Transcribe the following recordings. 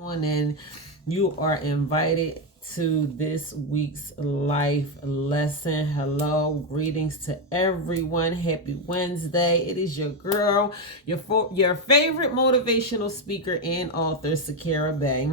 And you are invited to this week's life lesson. Hello, greetings to everyone. Happy Wednesday. It is your girl, your favorite motivational speaker and author, Sakara Bay.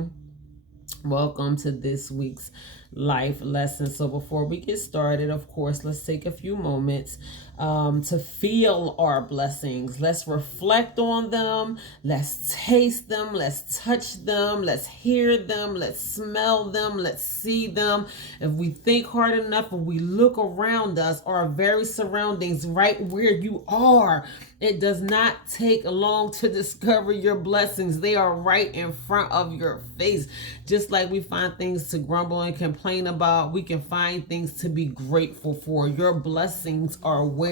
Welcome to this week's life lesson. So before we get started, of course, let's take a few moments to feel our blessings. Let's reflect on them. Let's taste them. Let's touch them. Let's hear them. Let's smell them. Let's see them. If we think hard enough, if we look around us, our very surroundings, right where you are, it does not take long to discover your blessings. They are right in front of your face. Just like we find things to grumble and complain about, we can find things to be grateful for. Your blessings are where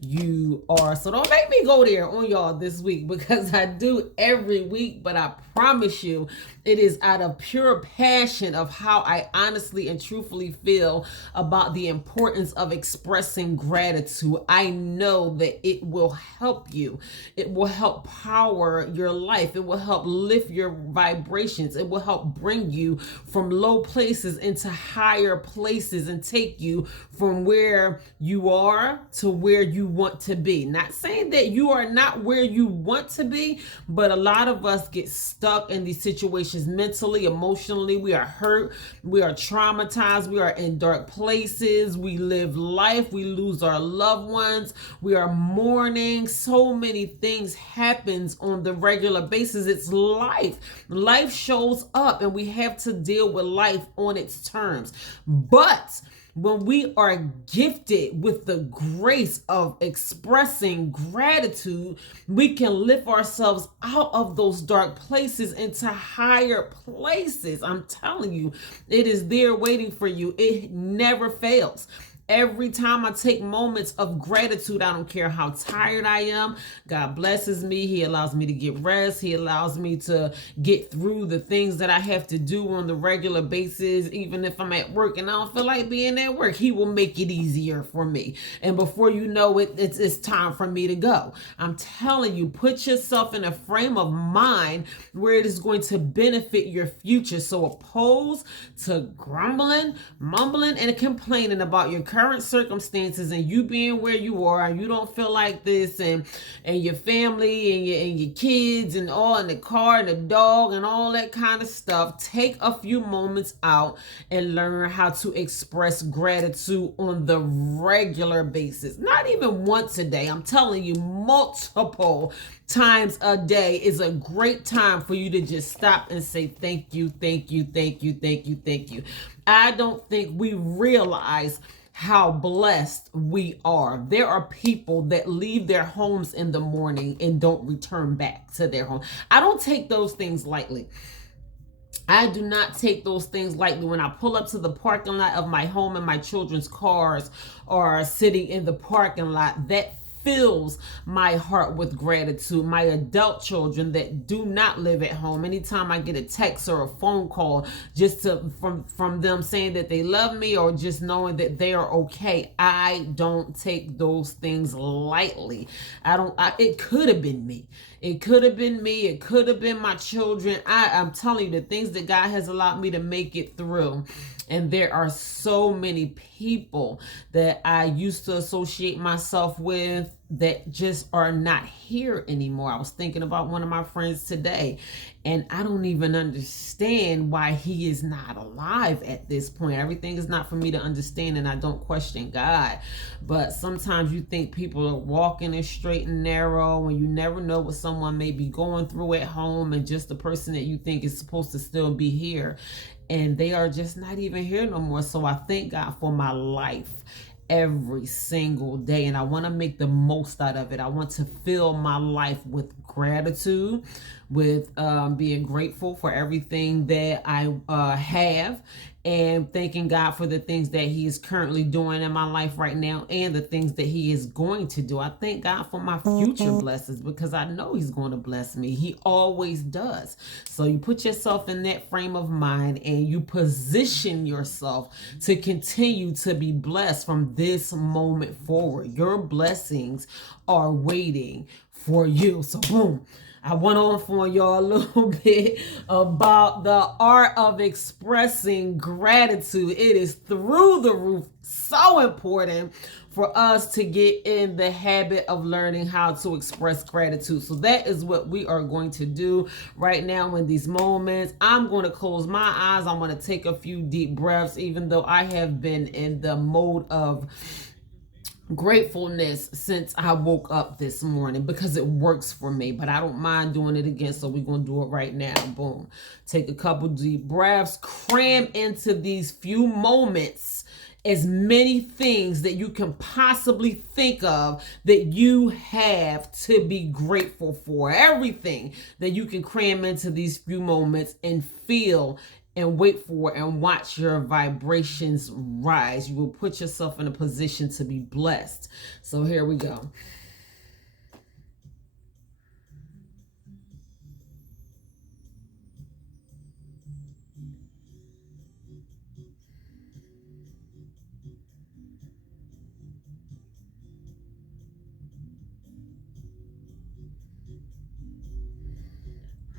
you are. So don't make me go there on y'all this week, because I do every week, but I promise you it is out of pure passion of how I honestly and truthfully feel about the importance of expressing gratitude. I know that it will help you. It will help power your life. It will help lift your vibrations. It will help bring you from low places into higher places and take you from where you are to where you want to be. Not saying that you are not where you want to be, but a lot of us get stuck in these situations mentally, emotionally. We are hurt. We are traumatized. We are in dark places. We live life. We lose our loved ones. We are mourning. So many things happens on the regular basis. It's life. Life shows up and we have to deal with life on its terms. But when we are gifted with the grace of expressing gratitude, we can lift ourselves out of those dark places into higher places. I'm telling you, it is there waiting for you. It never fails. Every time I take moments of gratitude, I don't care how tired I am, God blesses me. He allows me to get rest. He allows me to get through the things that I have to do on the regular basis. Even if I'm at work and I don't feel like being at work, he will make it easier for me. And before you know it, it's time for me to go. I'm telling you, put yourself in a frame of mind where it is going to benefit your future. So opposed to grumbling, mumbling, and complaining about your current circumstances and you being where you are and you don't feel like this, and your family and your kids and all, in the car and the dog and all that kind of stuff, take a few moments out and learn how to express gratitude on the regular basis. Not even once a day. I'm telling you, multiple times a day is a great time for you to just stop and say thank you, thank you, thank you, thank you, thank you. I don't think we realize how blessed we are. There are people that leave their homes in the morning and don't return back to their home. I don't take those things lightly. I do not take those things lightly. When I pull up to the parking lot of my home and my children's cars are sitting in the parking lot, that fills my heart with gratitude. My adult children that do not live at home, anytime I get a text or a phone call from them saying that they love me or just knowing that they are okay, I don't take those things lightly. It could have been me. It could have been me. It could have been my children. I'm telling you, the things that God has allowed me to make it through. And there are so many people that I used to associate myself with that just are not here anymore. I was thinking about one of my friends today, and I don't even understand why he is not alive at this point. Everything is not for me to understand, and I don't question God. But sometimes you think people are walking it straight and narrow, and you never know what someone may be going through at home, and just the person that you think is supposed to still be here, and they are just not even here no more. So I thank God for my life every single day, and I want to make the most out of it. I want to fill my life with gratitude, with being grateful for everything that I have, and thanking God for the things that he is currently doing in my life right now and the things that he is going to do. I thank God for my future blessings because I know he's going to bless me. He always does. So you put yourself in that frame of mind and you position yourself to continue to be blessed from this moment forward. Your blessings are waiting for you. So boom. I went on for y'all a little bit about the art of expressing gratitude. It is through the roof so important for us to get in the habit of learning how to express gratitude. So that is what we are going to do right now in these moments. I'm going to close my eyes. I'm going to take a few deep breaths, even though I have been in the mode of gratefulness since I woke up this morning because it works for me, but I don't mind doing it again. So we're going to do it right now. Boom. Take a couple deep breaths, cram into these few moments as many things that you can possibly think of that you have to be grateful for. Everything that you can cram into these few moments and feel and wait for and watch your vibrations rise. You will put yourself in a position to be blessed. So here we go.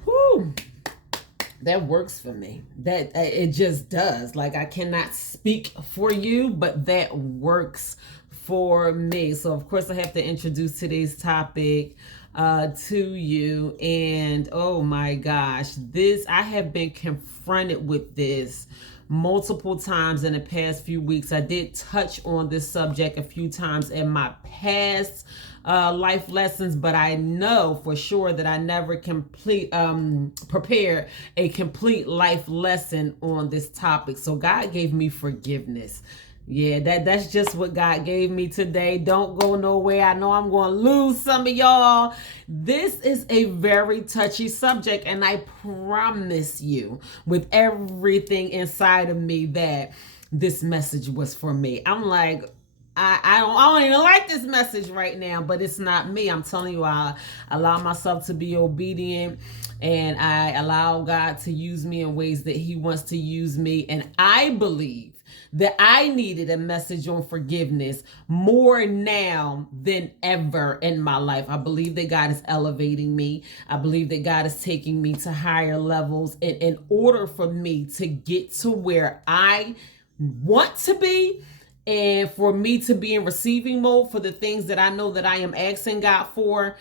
Whew. That works for me. That it just does. Like, I cannot speak for you, but that works for me. So of course I have to introduce today's topic to you. And oh my gosh, I have been confronted with this multiple times in the past few weeks. I did touch on this subject a few times in my past life lessons, but I know for sure that I never prepared a complete life lesson on this topic. So God gave me forgiveness. Yeah, that's just what God gave me today. Don't go nowhere. I know I'm going to lose some of y'all. This is a very touchy subject, and I promise you with everything inside of me that this message was for me. I'm like, I don't even like this message right now, but it's not me. I'm telling you, I allow myself to be obedient, and I allow God to use me in ways that He wants to use me. And I believe that I needed a message on forgiveness more now than ever in my life. I believe that God is elevating me. I believe that God is taking me to higher levels. And in order for me to get to where I want to be, and for me to be in receiving mode for the things that I know that I am asking God for,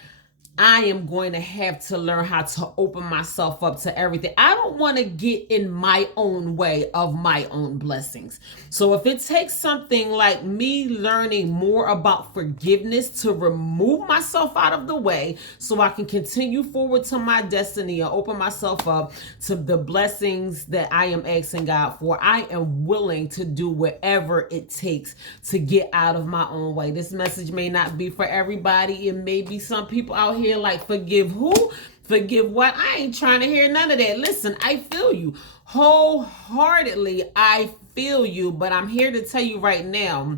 I am going to have to learn how to open myself up to everything. I don't want to get in my own way of my own blessings. So if it takes something like me learning more about forgiveness to remove myself out of the way so I can continue forward to my destiny and open myself up to the blessings that I am asking God for, I am willing to do whatever it takes to get out of my own way. This message may not be for everybody. It may be some people out here like, forgive who? Forgive what? I ain't trying to hear none of that. Listen, I feel you wholeheartedly. I feel you, but I'm here to tell you right now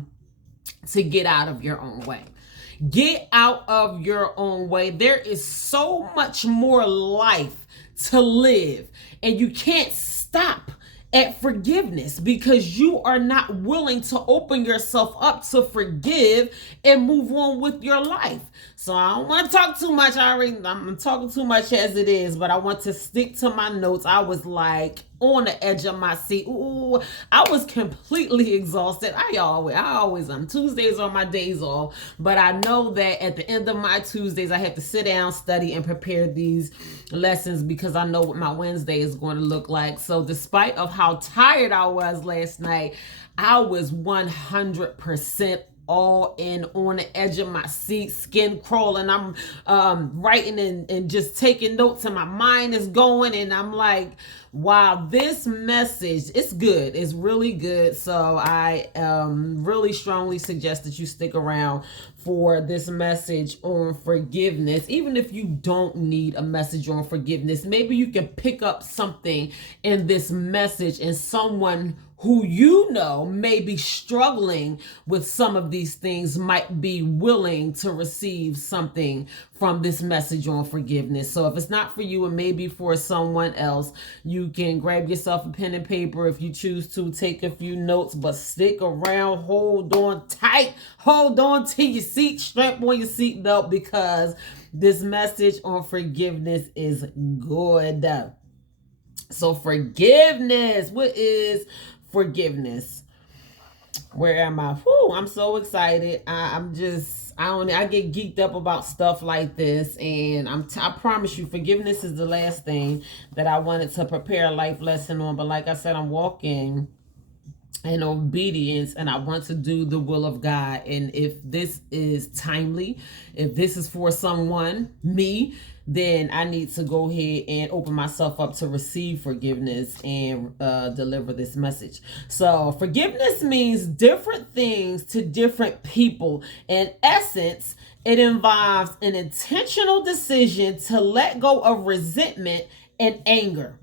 to get out of your own way. Get out of your own way. There is so much more life to live, and you can't stop at forgiveness because you are not willing to open yourself up to forgive and move on with your life. So I don't want to talk too much. I'm talking too much as it is, but I want to stick to my notes. I was like on the edge of my seat. Ooh, I was completely exhausted. I always am. Tuesdays are my days off, but I know that at the end of my Tuesdays, I have to sit down, study, and prepare these lessons because I know what my Wednesday is going to look like. So despite of how tired I was last night, I was 100% all in, on the edge of my seat, skin crawling. I'm writing and just taking notes, and my mind is going, and I'm like, wow, this message, it's good. It's really good. So I really strongly suggest that you stick around for this message on forgiveness. Even if you don't need a message on forgiveness, maybe you can pick up something in this message, and someone who you know may be struggling with some of these things might be willing to receive something from this message on forgiveness. So if it's not for you, it may be for someone else. You can grab yourself a pen and paper if you choose to, take a few notes, but stick around, hold on tight, hold on to your seat, strap on your seatbelt, because This message on forgiveness is good. So forgiveness, what is forgiveness? Where am I? Whew, I'm so excited. I get geeked up about stuff like this, and I promise you, forgiveness is the last thing that I wanted to prepare a life lesson on. But like I said, I'm walking in obedience, and I want to do the will of God. And if this is timely, if this is for someone, me, then I need to go ahead and open myself up to receive forgiveness and deliver this message. So forgiveness means different things to different people. In essence, it involves an intentional decision to let go of resentment and anger.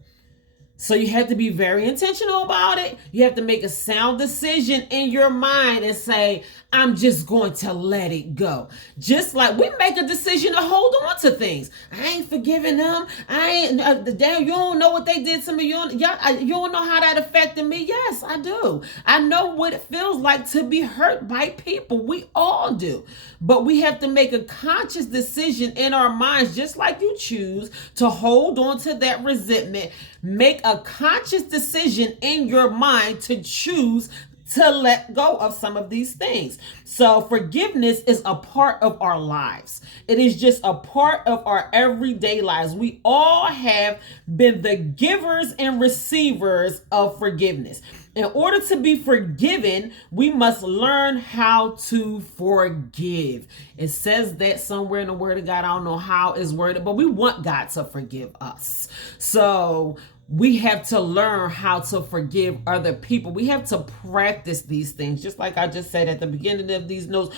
So you have to be very intentional about it. You have to make a sound decision in your mind and say, I'm just going to let it go. Just like we make a decision to hold on to things. I ain't forgiving them. I ain't, damn, you don't know what they did to me. You don't know how that affected me. Yes, I do. I know what it feels like to be hurt by people. We all do. But we have to make a conscious decision in our minds, just like you choose to hold on to that resentment. Make a conscious decision in your mind to choose to let go of some of these things. So forgiveness is a part of our lives. It is just a part of our everyday lives. We all have been the givers and receivers of forgiveness. In order to be forgiven, we must learn how to forgive. It says that somewhere in the Word of God. I don't know how it's worded, but we want God to forgive us. So we have to learn how to forgive other people. We have to practice these things. Just like I just said at the beginning of these notes,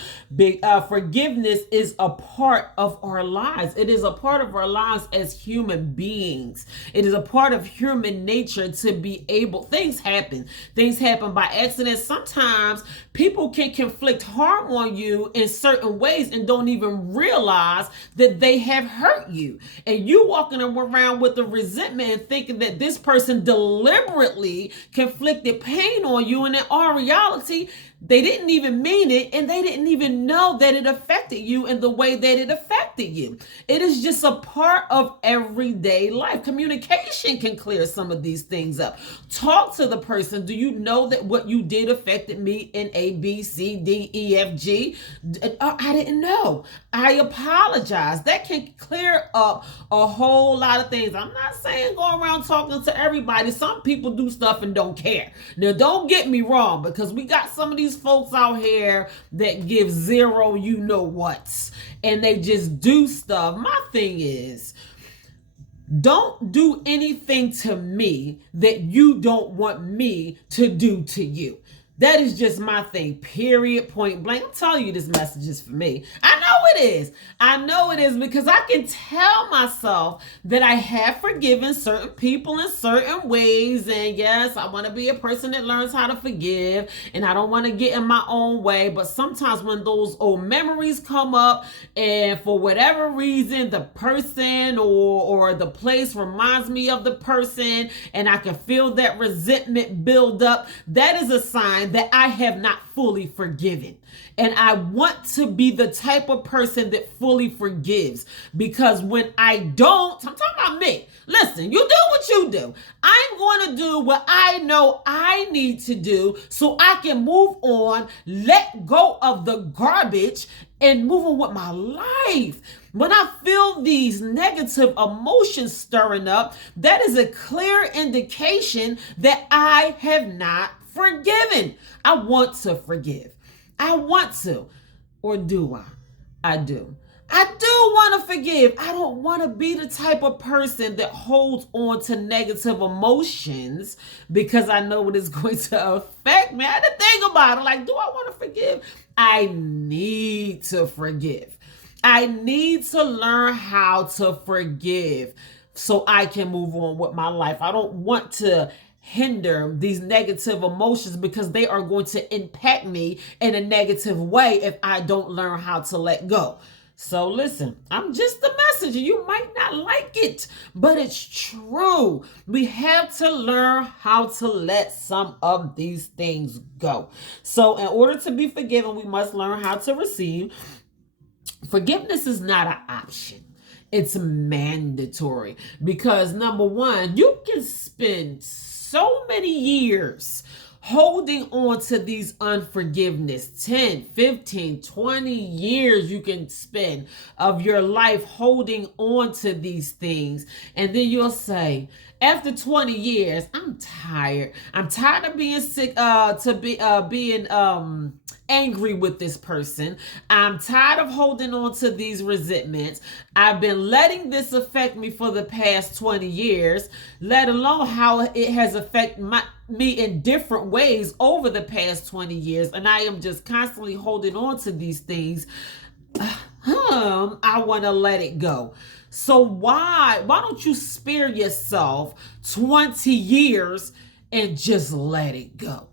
forgiveness is a part of our lives. It is a part of our lives as human beings. It is a part of human nature to be able, things happen. Things happen by accident. Sometimes people can inflict harm on you in certain ways and don't even realize that they have hurt you. And you walking around with the resentment and thinking that this person deliberately inflicted pain on you, and in all reality, they didn't even mean it, and they didn't even know that it affected you in the way that it affected you. It is just a part of everyday life. Communication can clear some of these things up. Talk to the person. Do you know that what you did affected me in A, B, C, D, E, F, G? I didn't know. I apologize. That can clear up a whole lot of things. I'm not saying go around talking to everybody. Some people do stuff and don't care. Now, don't get me wrong, because we got some of these folks out here that give zero you know what's, and they just do stuff. My thing is, don't do anything to me that you don't want me to do to you. That is just my thing, period, point blank. I'm telling you, this message is for me. I know it is. I know it is, because I can tell myself that I have forgiven certain people in certain ways. And yes, I want to be a person that learns how to forgive, and I don't want to get in my own way. But sometimes when those old memories come up, and for whatever reason, the person or the place reminds me of the person, and I can feel that resentment build up, that is a sign that I have not fully forgiven. And I want to be the type of person that fully forgives, because when I don't, I'm talking about me. Listen, you do what you do. I'm going to do what I know I need to do so I can move on, let go of the garbage, and move on with my life. When I feel these negative emotions stirring up, that is a clear indication that I have not forgiven. I want to forgive. I want to. Or do I? I do. I do want to forgive. I don't want to be the type of person that holds on to negative emotions, because I know what it's going to affect me. I had to think about it. Like, do I want to forgive? I need to forgive. I need to learn how to forgive so I can move on with my life. I don't want to hinder these negative emotions, because they are going to impact me in a negative way if I don't learn how to let go. So listen, I'm just the messenger. You might not like it, but it's true. We have to learn how to let some of these things go. So in order to be forgiven, we must learn how to receive. Forgiveness is not an option. It's mandatory because number one, you can spend so many years holding on to these unforgiveness. 10, 15, 20 years you can spend of your life holding on to these things, and then you'll say after 20 years, I'm tired. I'm tired of being sick, being angry with this person. I'm tired of holding on to these resentments. I've been letting this affect me for the past 20 years, let alone how it has affected me in different ways over the past 20 years. And I am just constantly holding on to these things. I want to let it go. So why don't you spare yourself 20 years and just let it go?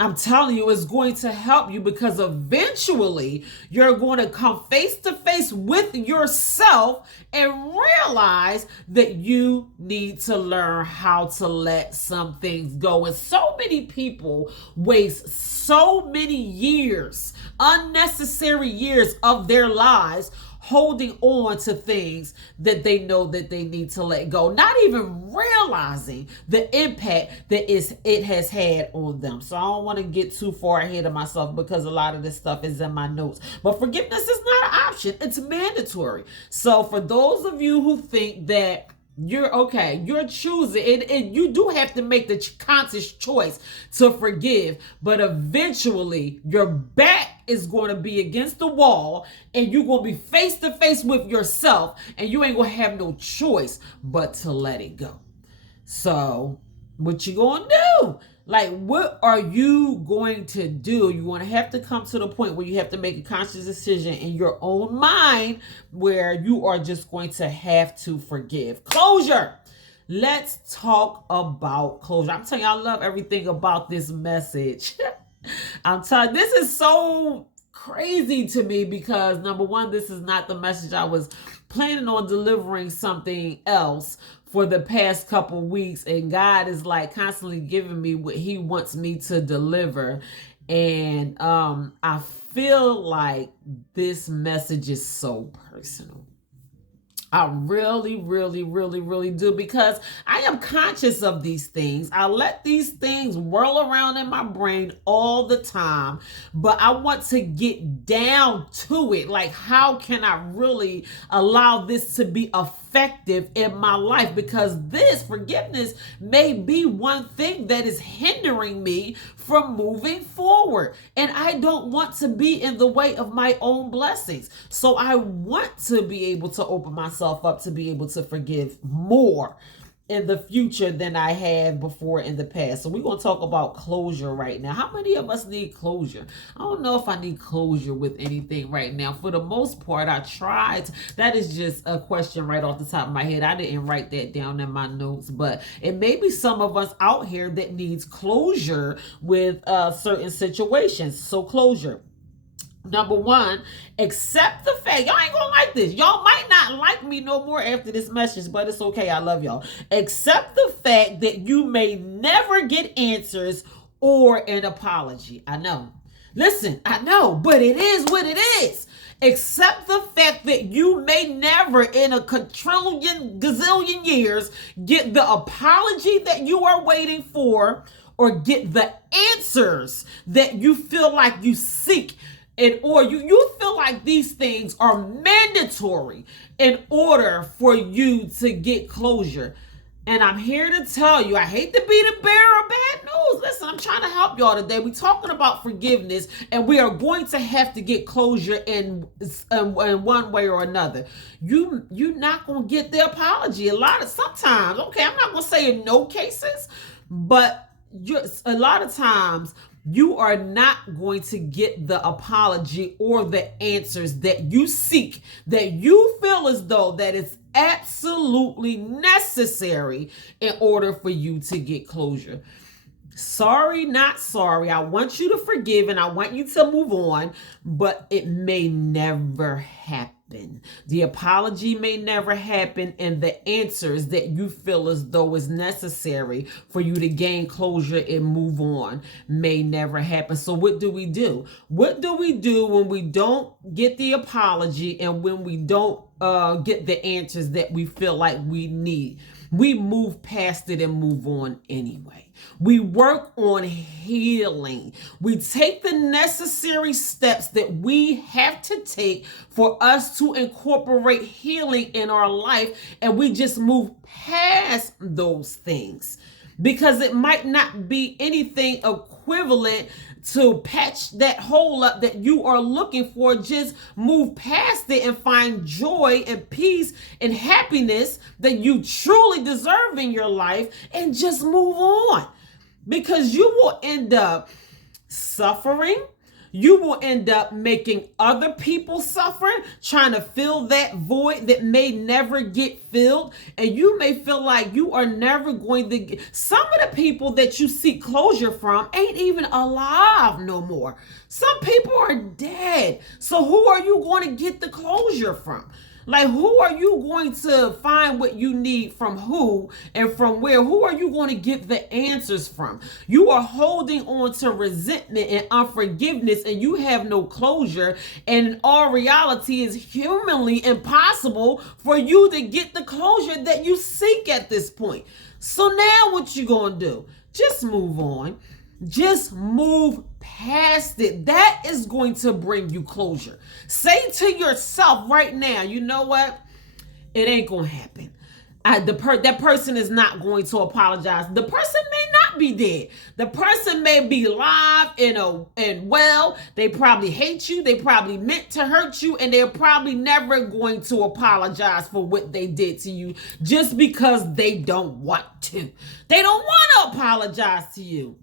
I'm telling you, it's going to help you because eventually you're going to come face to face with yourself and realize that you need to learn how to let some things go. And so many people waste so many years, unnecessary years of their lives holding on to things that they know that they need to let go, not even realizing the impact that it has had on them. So I don't want to get too far ahead of myself because a lot of this stuff is in my notes. But forgiveness is not an option. It's mandatory. So for those of you who think that you're choosing it, you do have to make the conscious choice to forgive, but eventually your back is going to be against the wall and you're going to be face to face with yourself and you ain't going to have no choice but to let it go. So what you going to do? Like, what are you going to do? You're going to have to come to the point where you have to make a conscious decision in your own mind where you are just going to have to forgive. Closure. Let's talk about closure. I'm telling you, I love everything about this message. I'm telling you, this is so crazy to me because number one, this is not the message I was planning on delivering, something else for the past couple weeks, and God is like constantly giving me what he wants me to deliver. And I feel like this message is so personal. I really, really, really, really do, because I am conscious of these things. I let these things whirl around in my brain all the time, but I want to get down to it. Like, how can I really allow this to be effective in my life? Because this forgiveness may be one thing that is hindering me from moving forward. And I don't want to be in the way of my own blessings. So I want to be able to open myself up to be able to forgive more in the future than I have before in the past. So we're going to talk about closure right now. How many of us need closure? I don't know if I need closure with anything right now. For the most part, I tried. That is just a question right off the top of my head. I didn't write that down in my notes, but it may be some of us out here that needs closure with certain situations. So closure. Number one, accept the fact. Y'all ain't gonna like this. Y'all might not like me no more after this message, but it's okay. I love y'all. Accept the fact that you may never get answers or an apology. I know. Listen, I know, but it is what it is. Accept the fact that you may never in a quadrillion, gazillion years get the apology that you are waiting for or get the answers that you feel like you seek. Or you feel like these things are mandatory in order for you to get closure. And I'm here to tell you, I hate to be the bearer of bad news. Listen, I'm trying to help y'all today. We're talking about forgiveness, and we are going to have to get closure in one way or another. You're not going to get the apology. Sometimes, okay, I'm not going to say in no cases, but a lot of times, you are not going to get the apology or the answers that you seek, that you feel as though that it's absolutely necessary in order for you to get closure. Sorry, not sorry. I want you to forgive and I want you to move on, but it may never happen. The apology may never happen, and the answers that you feel as though is necessary for you to gain closure and move on may never happen. So what do we do? What do we do when we don't get the apology and when we don't get the answers that we feel like we need. We move past it and move on anyway. We work on healing. We take the necessary steps that we have to take for us to incorporate healing in our life, and we just move past those things because it might not be anything equivalent to patch that hole up that you are looking for. Just move past it and find joy and peace and happiness that you truly deserve in your life, and just move on, because you will end up suffering. You will end up making other people suffer, trying to fill that void that may never get filled. And you may feel like you are never going to get. Some of the people that you seek closure from ain't even alive no more. Some people are dead. So who are you going to get the closure from? Like, who are you going to find what you need from who and from where? Who are you going to get the answers from? You are holding on to resentment and unforgiveness, and you have no closure. And in all reality, it's humanly impossible for you to get the closure that you seek at this point. So now what you going to do? Just move on. Just move past it. That is going to bring you closure. Say to yourself right now, you know what? It ain't going to happen. That person is not going to apologize. The person may not be dead. The person may be alive and well. They probably hate you. They probably meant to hurt you, and they're probably never going to apologize for what they did to you just because they don't want to. They don't want to apologize to you.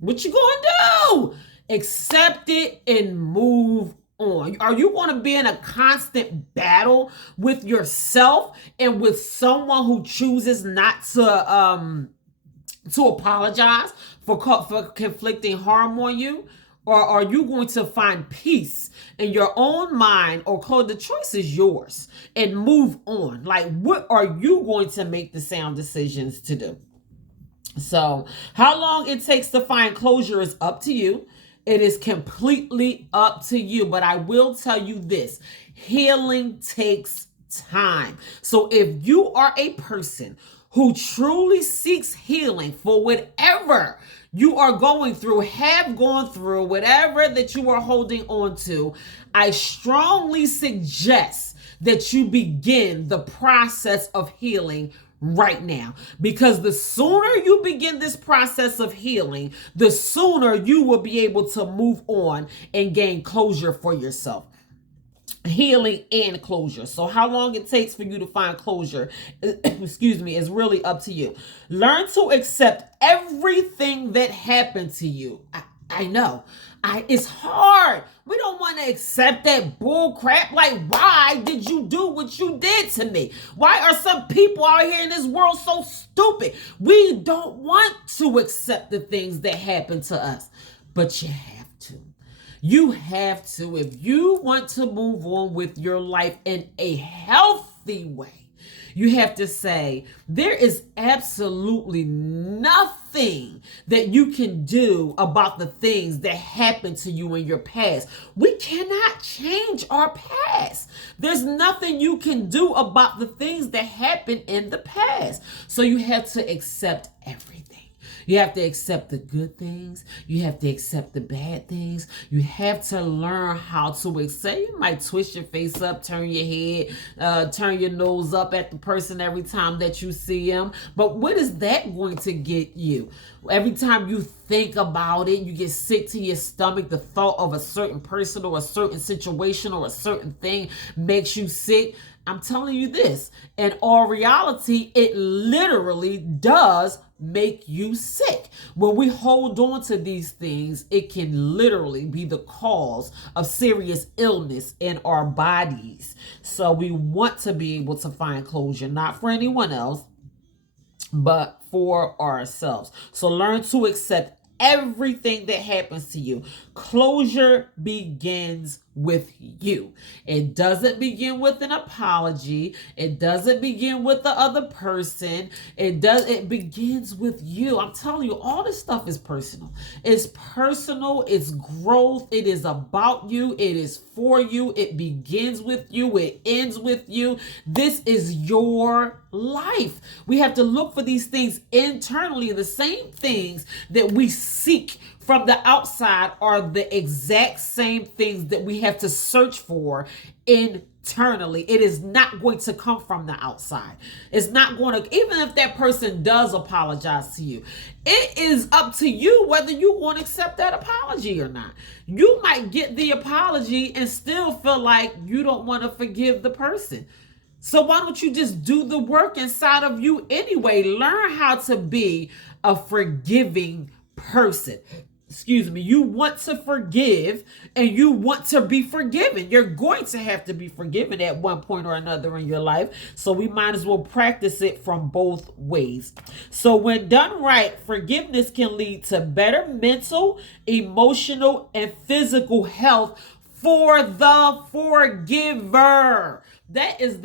What you gonna do? Accept it and move on. Are you going to be in a constant battle with yourself and with someone who chooses not to apologize for conflicting harm on you? Or are you going to find peace in your own mind, or the choice is yours, and move on? Like, what are you going to make the sound decisions to do? So how long it takes to find closure is up to you. It is completely up to you. But I will tell you this: healing takes time. So if you are a person who truly seeks healing for whatever you are going through, have gone through, whatever that you are holding on to, I strongly suggest that you begin the process of healing right now. Because the sooner you begin this process of healing, the sooner you will be able to move on and gain closure for yourself. Healing and closure. So how long it takes for you to find closure, excuse me, is really up to you. Learn to accept everything that happened to you. I know. It's hard. We don't want to accept that bull crap. Like, why did you do what you did to me? Why are some people out here in this world so stupid? We don't want to accept the things that happen to us. But you have to. You have to. If you want to move on with your life in a healthy way, you have to say, there is absolutely nothing that you can do about the things that happened to you in your past. We cannot change our past. There's nothing you can do about the things that happened in the past. So you have to accept everything. You have to accept the good things. You have to accept the bad things. You have to learn how to accept. You might twist your face up, turn your head, turn your nose up at the person every time that you see him. But what is that going to get you? Every time you think about it, you get sick to your stomach. The thought of a certain person or a certain situation or a certain thing makes you sick. I'm telling you this, in all reality, it literally does make you sick. When we hold on to these things, it can literally be the cause of serious illness in our bodies. So we want to be able to find closure, not for anyone else, but for ourselves. So learn to accept everything that happens to you. Closure begins with you. It doesn't begin with an apology. It doesn't begin with the other person. It begins with you. I'm telling you, all this stuff is personal. It's personal, it's growth, it is about you, it is for you, it begins with you, it ends with you. This is your life. We have to look for these things internally. The same things that we seek from the outside are the exact same things that we have to search for internally. It is not going to come from the outside. It's not going to, even if that person does apologize to you, it is up to you whether you want to accept that apology or not. You might get the apology and still feel like you don't want to forgive the person. So why don't you just do the work inside of you anyway? Learn how to be a forgiving person. Excuse me. You want to forgive and you want to be forgiven. You're going to have to be forgiven at one point or another in your life. So we might as well practice it from both ways. So when done right, forgiveness can lead to better mental, emotional, and physical health for the forgiver. That is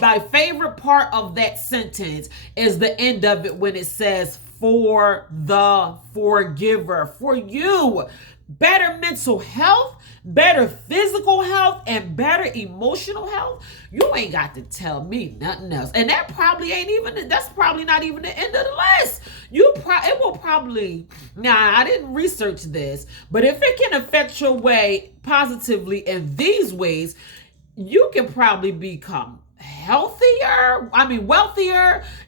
my favorite part of that sentence is the end of it when it says for the forgiver. For you, better mental health, better physical health, and better emotional health. You ain't got to tell me nothing else. And that's probably not even the end of the list. It will probably, now I didn't research this, but if it can affect your way positively in these ways, you can probably become wealthier.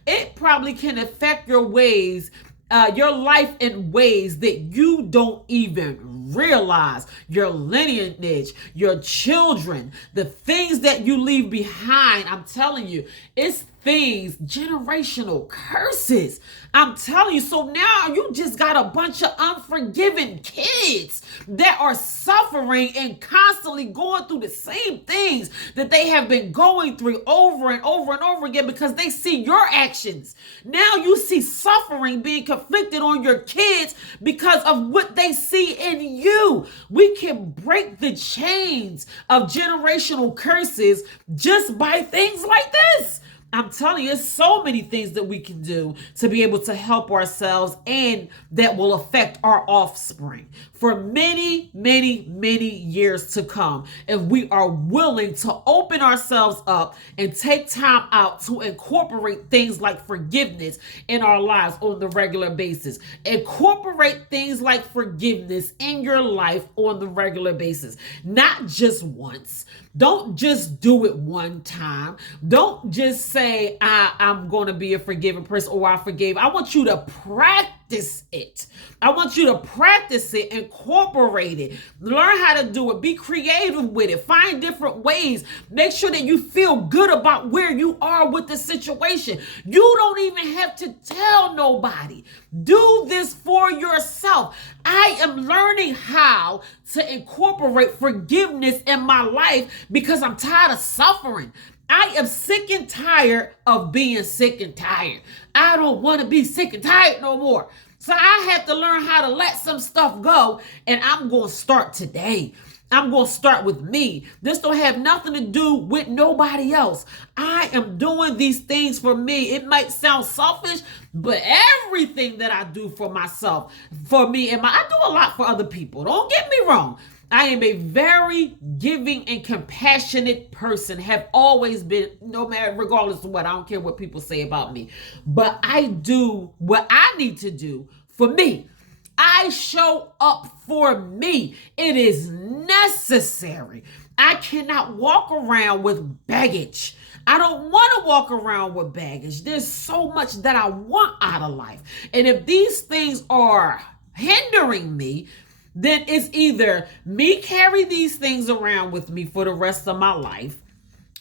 It probably can affect your life in ways that you don't even realize. Your lineage, your children, the things that you leave behind. I'm telling you, it's things, generational curses. I'm telling you. So now you just got a bunch of unforgiven kids that are suffering and constantly going through the same things that they have been going through over and over and over again because they see your actions. Now you see suffering being conflicted on your kids because of what they see in you. We can break the chains of generational curses just by things like this. I'm telling you, there's so many things that we can do to be able to help ourselves and that will affect our offspring for many, many, many years to come. If we are willing to open ourselves up and take time out to incorporate things like forgiveness in our lives on the regular basis. Incorporate things like forgiveness in your life on the regular basis, not just once. Don't just do it one time. Don't just say, I'm going to be a forgiving person or I forgave. I want you to practice it. I want you to practice it, incorporate it, learn how to do it, be creative with it, find different ways. Make sure that you feel good about where you are with the situation. You don't even have to tell nobody. Do this for yourself. I am learning how to incorporate forgiveness in my life because I'm tired of suffering. I am sick and tired of being sick and tired. I don't want to be sick and tired no more. So I have to learn how to let some stuff go, and I'm going to start today. I'm going to start with me. This don't have nothing to do with nobody else. I am doing these things for me. It might sound selfish, but everything that I do for myself, for me, I do a lot for other people. Don't get me wrong. I am a very giving and compassionate person, have always been, no matter, regardless of what, I don't care what people say about me, but I do what I need to do for me. I show up for me. It is necessary. I cannot walk around with baggage. I don't want to walk around with baggage. There's so much that I want out of life. And if these things are hindering me, then it's either me carry these things around with me for the rest of my life,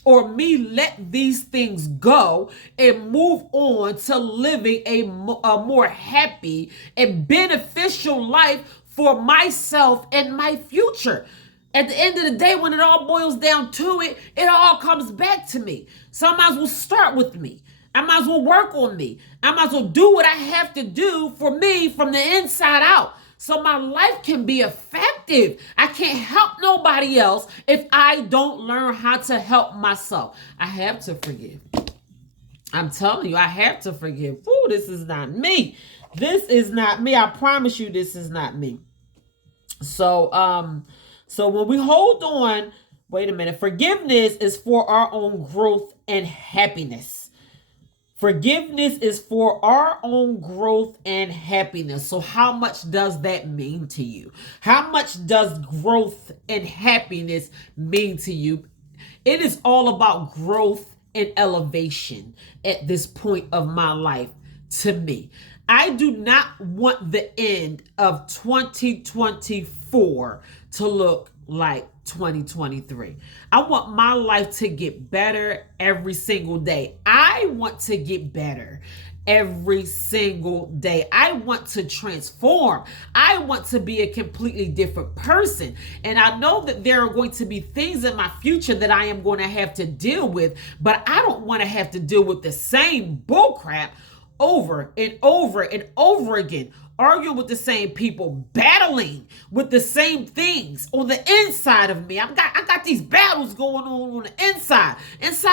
or me let these things go and move on to living a more happy and beneficial life for myself and my future. At the end of the day, when it all boils down to it, it all comes back to me. So I might as well start with me. I might as well work on me. I might as well do what I have to do for me from the inside out. so my life can be effective. I can't help nobody else if I don't learn how to help myself. I have to forgive. I'm telling you, I have to forgive. Ooh, this is not me. This is not me. I promise you, this is not me. So, so when we hold on, wait a minute, forgiveness is for our own growth and happiness. Forgiveness is for our own growth and happiness. So how much does that mean to you? How much does growth and happiness mean to you? It is all about growth and elevation at this point of my life to me. I do not want the end of 2024 to look like 2023. I want my life to get better every single day. I want to get better every single day. I want to transform. I want to be a completely different person. And I know that there are going to be things in my future that I am going to have to deal with, but I don't want to have to deal with the same bullcrap over and over and over again, arguing with the same people, battling with the same things on the inside of me. I got these battles going on the inside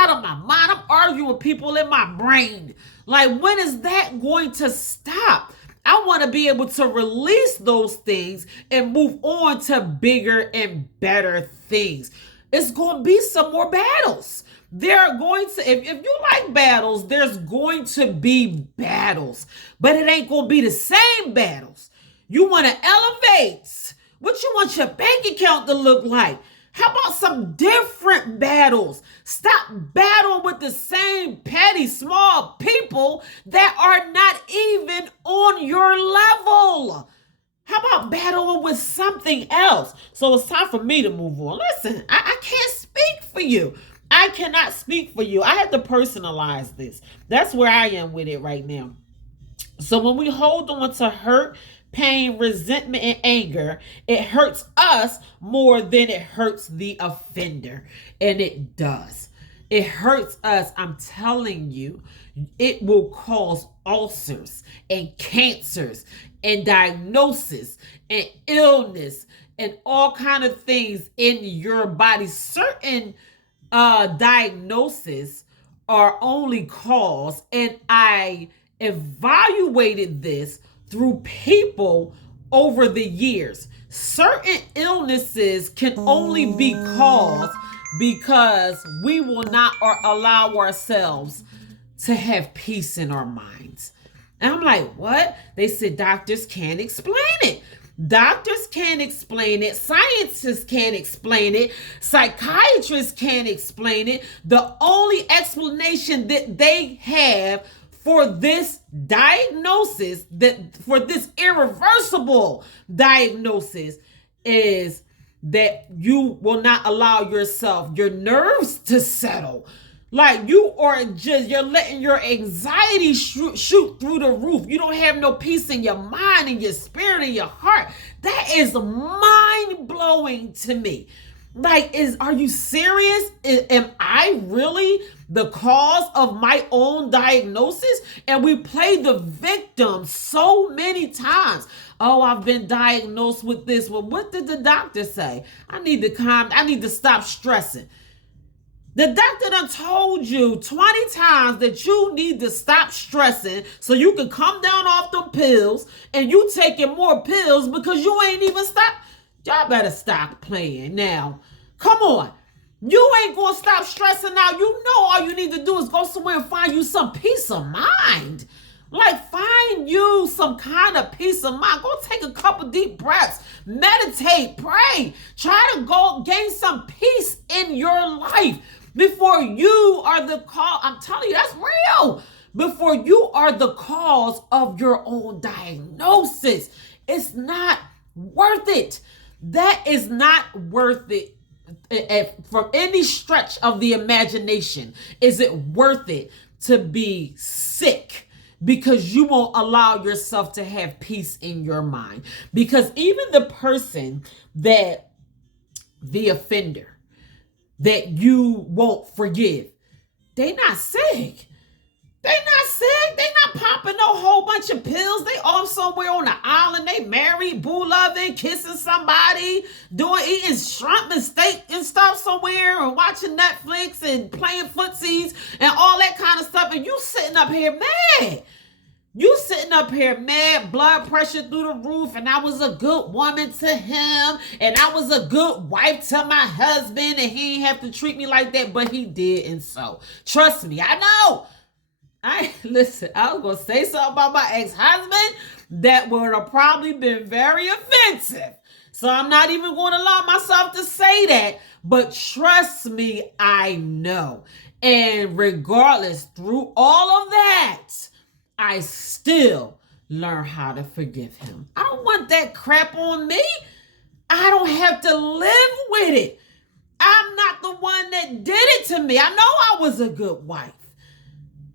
of my mind. I'm arguing with people in my brain. Like, when is that going to stop? I want to be able to release those things and move on to bigger and better things. It's going to be some more battles. There are going to, if you like battles, there's going to be battles, but it ain't going to be the same battles. You want to elevate. What you want your bank account to look like? How about some different battles? Stop battling with the same petty, small people that are not even on your level. How about battling with something else? So it's time for me to move on. Listen, I can't speak for you. I cannot speak for you. I have to personalize this. That's where I am with it right now. So when we hold on to hurt, pain, resentment, and anger, it hurts us more than it hurts the offender. And it does. It hurts us. I'm telling you, it will cause ulcers and cancers and diagnosis and illness and all kind of things in your body. Certain diagnoses are only caused, and I evaluated this through people over the years. Certain illnesses can only be caused because we will not allow ourselves to have peace in our minds. And I'm like, what? They said doctors can't explain it. Doctors can't explain it. Scientists can't explain it. Psychiatrists can't explain it. The only explanation that they have for this diagnosis, for this irreversible diagnosis, is that you will not allow your nerves to settle. Like, you're letting your anxiety shoot through the roof. You don't have no peace in your mind and your spirit and your heart. That is mind-blowing to me. Like, are you serious? Am I really the cause of my own diagnosis? And we play the victim so many times. Oh, I've been diagnosed with this. Well, what did the doctor say? I need to stop stressing. The doctor done told you 20 times that you need to stop stressing so you can come down off them pills, and you taking more pills because you ain't even stopped. Y'all better stop playing now. Come on. You ain't going to stop stressing now. You know all you need to do is go somewhere and find you some peace of mind. Like, find you some kind of peace of mind. Go take a couple deep breaths. Meditate. Pray. Try to go gain some peace in your life. Before you are the cause, I'm telling you, that's real. Before you are the cause of your own diagnosis, it's not worth it. That is not worth it. From any stretch of the imagination, is it worth it to be sick because you won't allow yourself to have peace in your mind? Because even the person the offender, that you won't forgive, they not sick. They not sick. They not popping no whole bunch of pills. They off somewhere on the island. They married, boo loving, kissing somebody, eating shrimp and steak and stuff somewhere, and watching Netflix and playing footsies and all that kind of stuff. And you sitting up here mad. You sitting up here mad, blood pressure through the roof, and I was a good woman to him, and I was a good wife to my husband, and he didn't have to treat me like that, but he did, and so trust me, I know. Listen, I was gonna say something about my ex-husband that would have probably been very offensive. So I'm not even going to allow myself to say that, but trust me, I know. And regardless, through all of that, I still learn how to forgive him. I don't want that crap on me. I don't have to live with it. I'm not the one that did it to me. I know I was a good wife.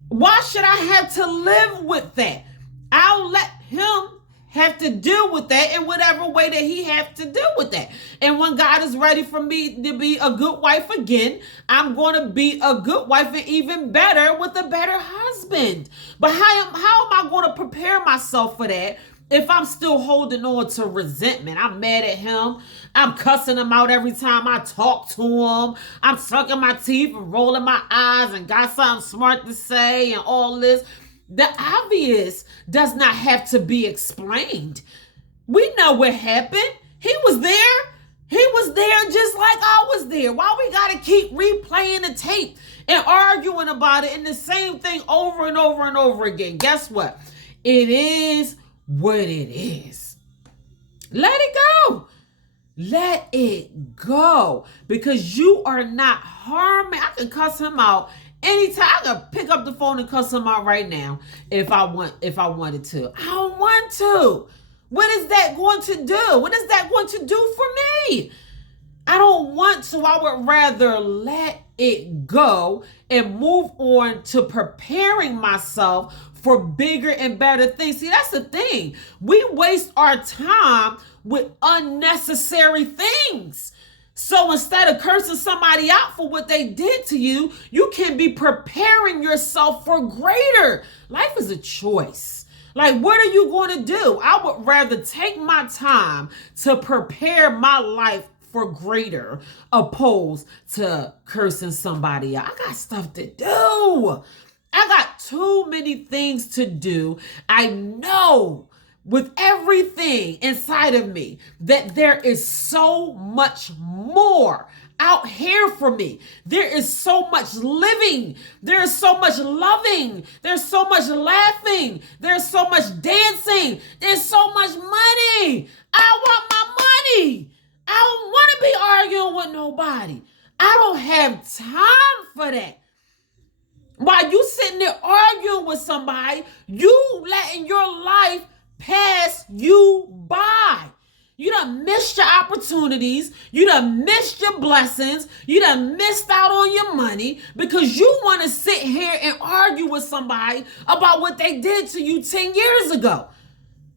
Why should I have to live with that? I'll let him have to deal with that in whatever way that he has to deal with that. And when God is ready for me to be a good wife again, I'm going to be a good wife and even better with a better husband. But how am I going to prepare myself for that if I'm still holding on to resentment? I'm mad at him. I'm cussing him out every time I talk to him. I'm sucking my teeth and rolling my eyes and got something smart to say and all this. The obvious does not have to be explained. We know what happened. He was there. He was there just like I was there. Why we got to keep replaying the tape and arguing about it and the same thing over and over and over again? Guess what? It is what it is. Let it go. Let it go. Because you are not harming. I can cuss him out anytime. I can pick up the phone and cuss him out right now if I wanted to. I don't want to. What is that going to do? What is that going to do for me? I don't want to. I would rather let it go and move on to preparing myself for bigger and better things. See, that's the thing. We waste our time with unnecessary things. So instead of cursing somebody out for what they did to you, you can be preparing yourself for greater. Life is a choice. Like, what are you going to do? I would rather take my time to prepare my life for greater opposed to cursing somebody out. I got stuff to do. I got too many things to do. I know with everything inside of me that there is so much more out here for me. There is so much living. There is so much loving. There's so much laughing. There's so much dancing. There's so much money. I want my money. I don't want to be arguing with nobody. I don't have time for that. While you sitting there arguing with somebody, you letting your life pass you by. You done missed your opportunities. You done missed your blessings. You done missed out on your money because you want to sit here and argue with somebody about what they did to you 10 years ago.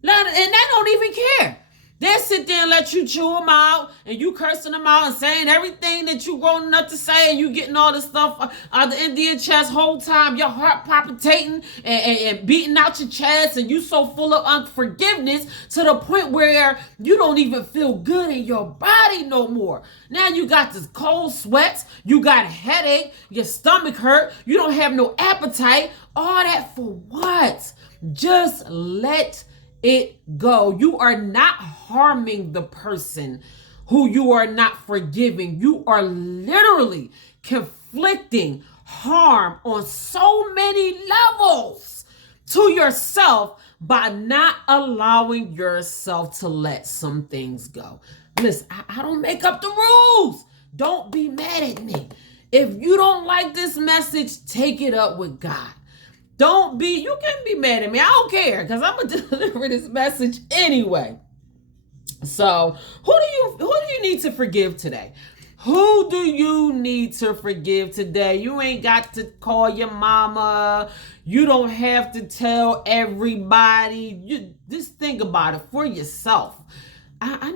And they don't even care. They'll sit there and let you chew them out and you cursing them out and saying everything that you grown enough to say and you getting all this stuff out the end of your chest whole time, your heart palpitating and beating out your chest and you so full of unforgiveness to the point where you don't even feel good in your body no more. Now you got this cold sweats, you got a headache, your stomach hurt, you don't have no appetite. All that for what? Just let it go. You are not harming the person who you are not forgiving. You are literally conflicting harm on so many levels to yourself by not allowing yourself to let some things go. Listen, I don't make up the rules. Don't be mad at me. If you don't like this message, take it up with God. You can be mad at me. I don't care because I'm going to deliver this message anyway. So who do you need to forgive today? Who do you need to forgive today? You ain't got to call your mama. You don't have to tell everybody. You just think about it for yourself.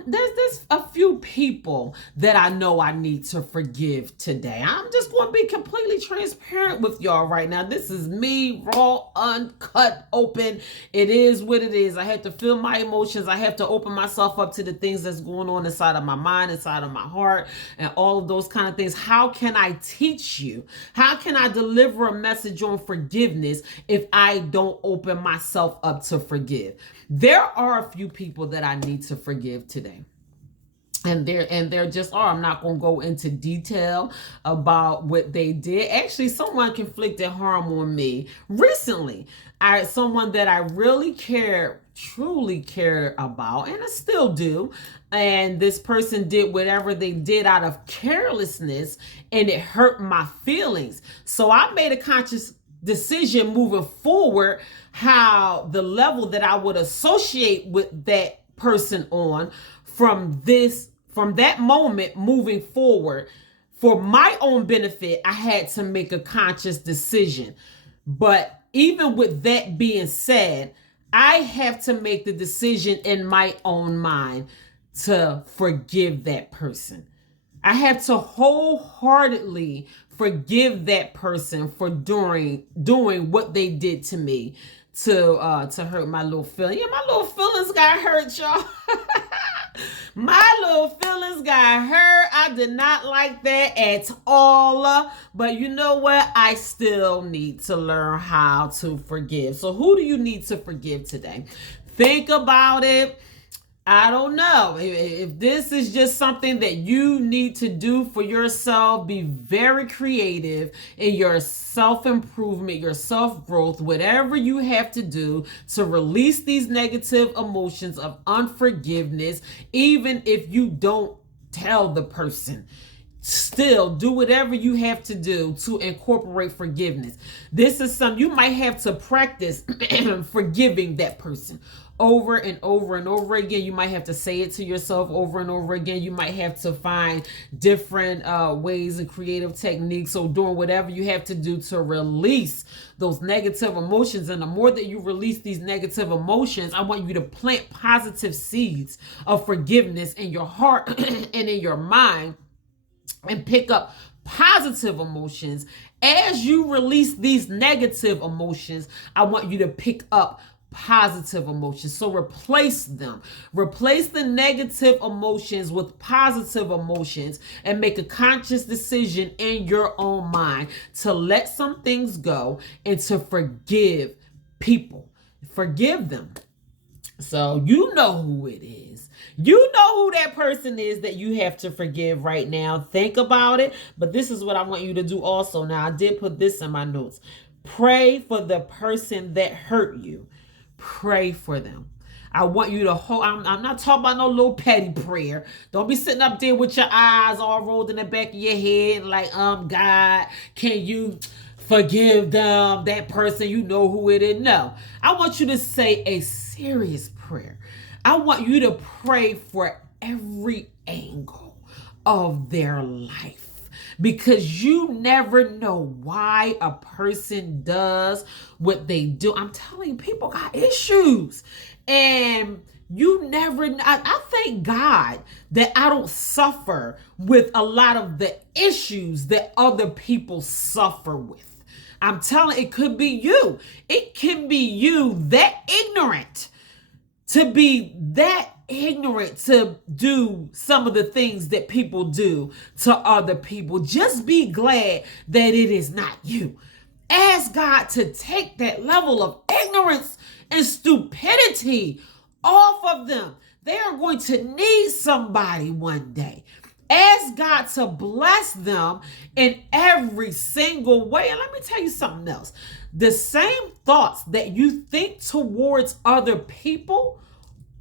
There's a few people that I know I need to forgive today. I'm just going to be completely transparent with y'all right now. This is me, raw, uncut, open. It is what it is. I have to feel my emotions. I have to open myself up to the things that's going on inside of my mind, inside of my heart, and all of those kind of things. How can I teach you? How can I deliver a message on forgiveness if I don't open myself up to forgive? There are a few people that I need to forgive today. And there just are. I'm not going to go into detail about what they did. Actually, someone conflicted harm on me recently. Someone that I really truly cared about, and I still do. And this person did whatever they did out of carelessness, and it hurt my feelings. So I made a conscious decision moving forward how the level that I would associate with that person on from that moment moving forward. For my own benefit, I had to make a conscious decision. But even with that being said, I have to make the decision in my own mind to forgive that person. I have to wholeheartedly forgive that person for doing what they did to me to hurt my little feelings. Yeah, my little feelings got hurt, y'all. My little feelings got hurt. I did not like that at all. But you know what? I still need to learn how to forgive. So who do you need to forgive today? Think about it. I don't know. If this is just something that you need to do for yourself, be very creative in your self-improvement, your self-growth, whatever you have to do to release these negative emotions of unforgiveness, even if you don't tell the person. Still do whatever you have to do to incorporate forgiveness. This is something you might have to practice forgiving that person over and over and over again. You might have to say it to yourself over and over again. You might have to find different ways and creative techniques. So doing whatever you have to do to release those negative emotions. And the more that you release these negative emotions, I want you to plant positive seeds of forgiveness in your heart and in your mind, and pick up positive emotions. As you release these negative emotions, I want you to pick up positive emotions. So replace them. Replace the negative emotions with positive emotions, and make a conscious decision in your own mind to let some things go and to forgive people. Forgive them. So you know who it is. You know who that person is that you have to forgive right now. Think about it. But this is what I want you to do also. Now, I did put this in my notes. Pray for the person that hurt you. Pray for them. I want you to hold. I'm not talking about no little petty prayer. Don't be sitting up there with your eyes all rolled in the back of your head like, God, can you forgive them, that person, you know who it is. No, I want you to say a serious prayer. I want you to pray for every angle of their life, because you never know why a person does what they do. I'm telling you, people got issues, and you never. I thank God that I don't suffer with a lot of the issues that other people suffer with. I'm telling, it could be you. It can be you that ignorant to be that ignorant to do some of the things that people do to other people. Just be glad that it is not you. Ask God to take that level of ignorance and stupidity off of them. They are going to need somebody one day. Ask God to bless them in every single way. And let me tell you something else. The same thoughts that you think towards other people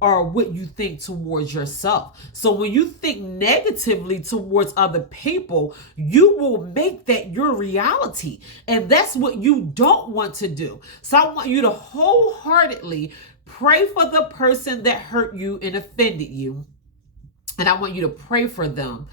are what you think towards yourself. So when you think negatively towards other people, you will make that your reality. And that's what you don't want to do. So I want you to wholeheartedly pray for the person that hurt you and offended you. And I want you to pray for them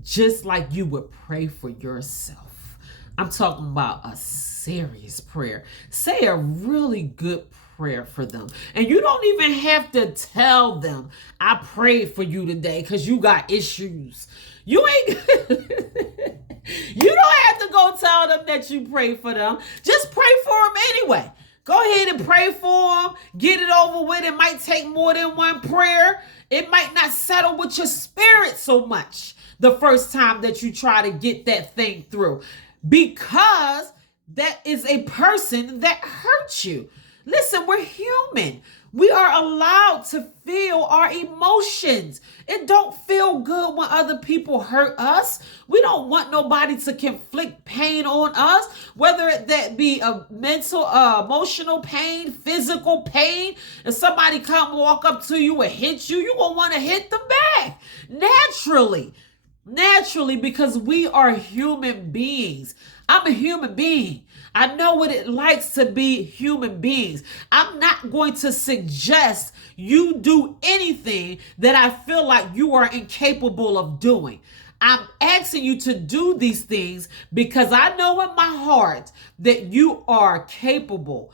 just like you would pray for yourself. I'm talking about a serious prayer. Say a really good prayer for them. And you don't even have to tell them, I prayed for you today because you got issues. You ain't you don't have to go tell them that you prayed for them. Just pray for them anyway. Go ahead and pray for them. Get it over with. It might take more than one prayer. It might not settle with your spirit so much the first time that you try to get that thing through, because that is a person that hurt you. Listen, we're human. We are allowed to feel our emotions. It don't feel good when other people hurt us. We don't want nobody to inflict pain on us, whether that be a mental, emotional pain, physical pain. If somebody come walk up to you and hit you, you gonna want to hit them back naturally, because we are human beings. I'm a human being. I know what it likes to be human beings. I'm not going to suggest you do anything that I feel like you are incapable of doing. I'm asking you to do these things because I know in my heart that you are capable.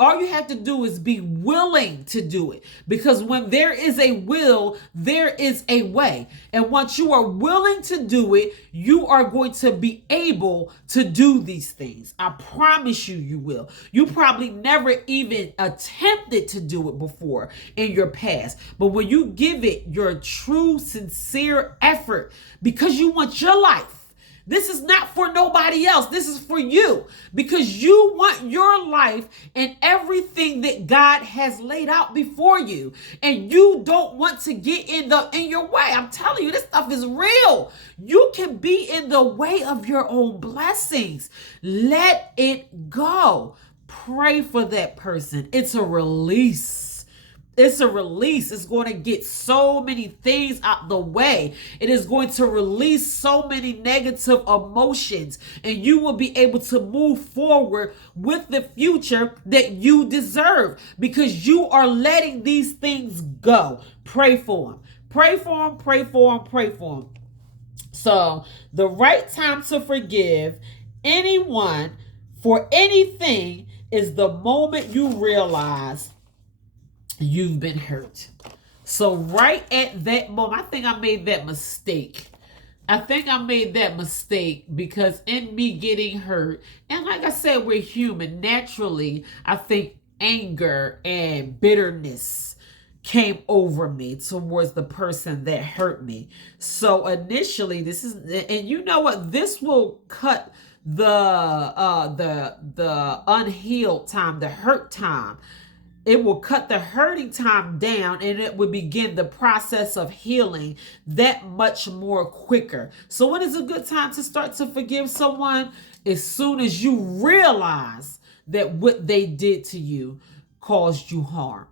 All you have to do is be willing to do it, because when there is a will, there is a way. And once you are willing to do it, you are going to be able to do these things. I promise you, you will. You probably never even attempted to do it before in your past. But when you give it your true, sincere effort, because you want your life, this is not for nobody else. This is for you, because you want your life and everything that God has laid out before you, and you don't want to get in your way. I'm telling you, this stuff is real. You can be in the way of your own blessings. Let it go. Pray for that person. It's a release. It's a release. It's going to get so many things out the way. It is going to release so many negative emotions, and you will be able to move forward with the future that you deserve, because you are letting these things go. Pray for them. Pray for them. Pray for them. Pray for them. So the right time to forgive anyone for anything is the moment you realize you've been hurt. So right at that moment, I think I made that mistake. Because in me getting hurt, and like I said, we're human. Naturally, I think anger and bitterness came over me towards the person that hurt me. So initially, and you know what? This will cut the unhealed time, the hurt time. It will cut the hurting time down, and it will begin the process of healing that much more quicker. So when is a good time to start to forgive someone? As soon as you realize that what they did to you caused you harm.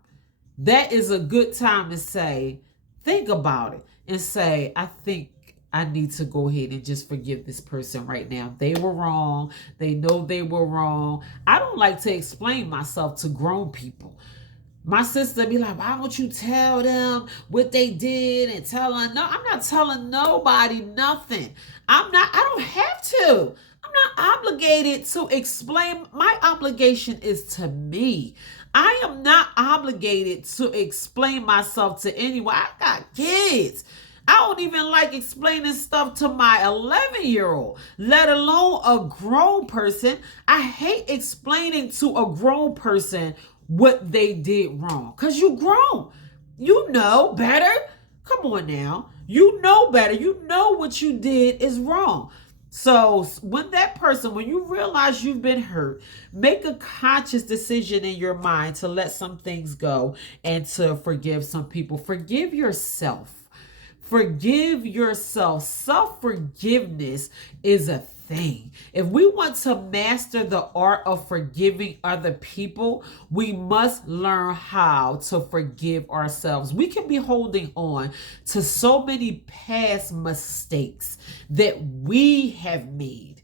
That is a good time to say, think about it and say, I think I need to go ahead and just forgive this person right now. They were wrong. They know they were wrong. I don't like to explain myself to grown people. My sister be like, why don't you tell them what they did and tell them? No, I'm not telling nobody nothing. I don't have to. I'm not obligated to explain. My obligation is to me. I am not obligated to explain myself to anyone. I got kids. I don't even like explaining stuff to my 11-year-old, let alone a grown person. I hate explaining to a grown person what they did wrong, because you grown. You know better. Come on now. You know better. You know what you did is wrong. So when you realize you've been hurt, make a conscious decision in your mind to let some things go and to forgive some people. Forgive yourself. Forgive yourself. Self-forgiveness is a thing. If we want to master the art of forgiving other people, we must learn how to forgive ourselves. We can be holding on to so many past mistakes that we have made.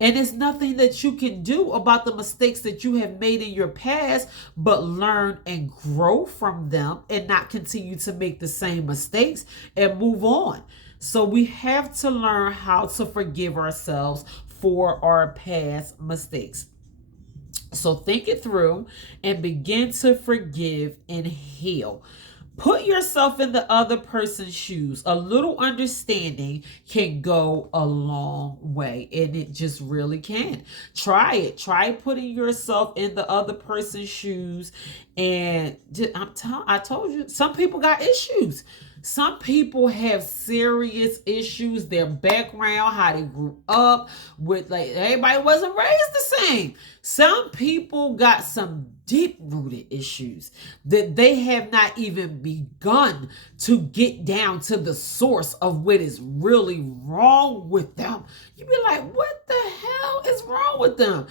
And it's nothing that you can do about the mistakes that you have made in your past, but learn and grow from them and not continue to make the same mistakes and move on. So we have to learn how to forgive ourselves for our past mistakes. So think it through and begin to forgive and heal. Put yourself in the other person's shoes. A little understanding can go a long way, and it just really can. Try it. Try putting yourself in the other person's shoes. And I told you, some people got issues. Some people have serious issues, their background, how they grew up with, like, everybody wasn't raised the same. Some people got some deep rooted issues that they have not even begun to get down to the source of what is really wrong with them. You be like, what the hell is wrong with them?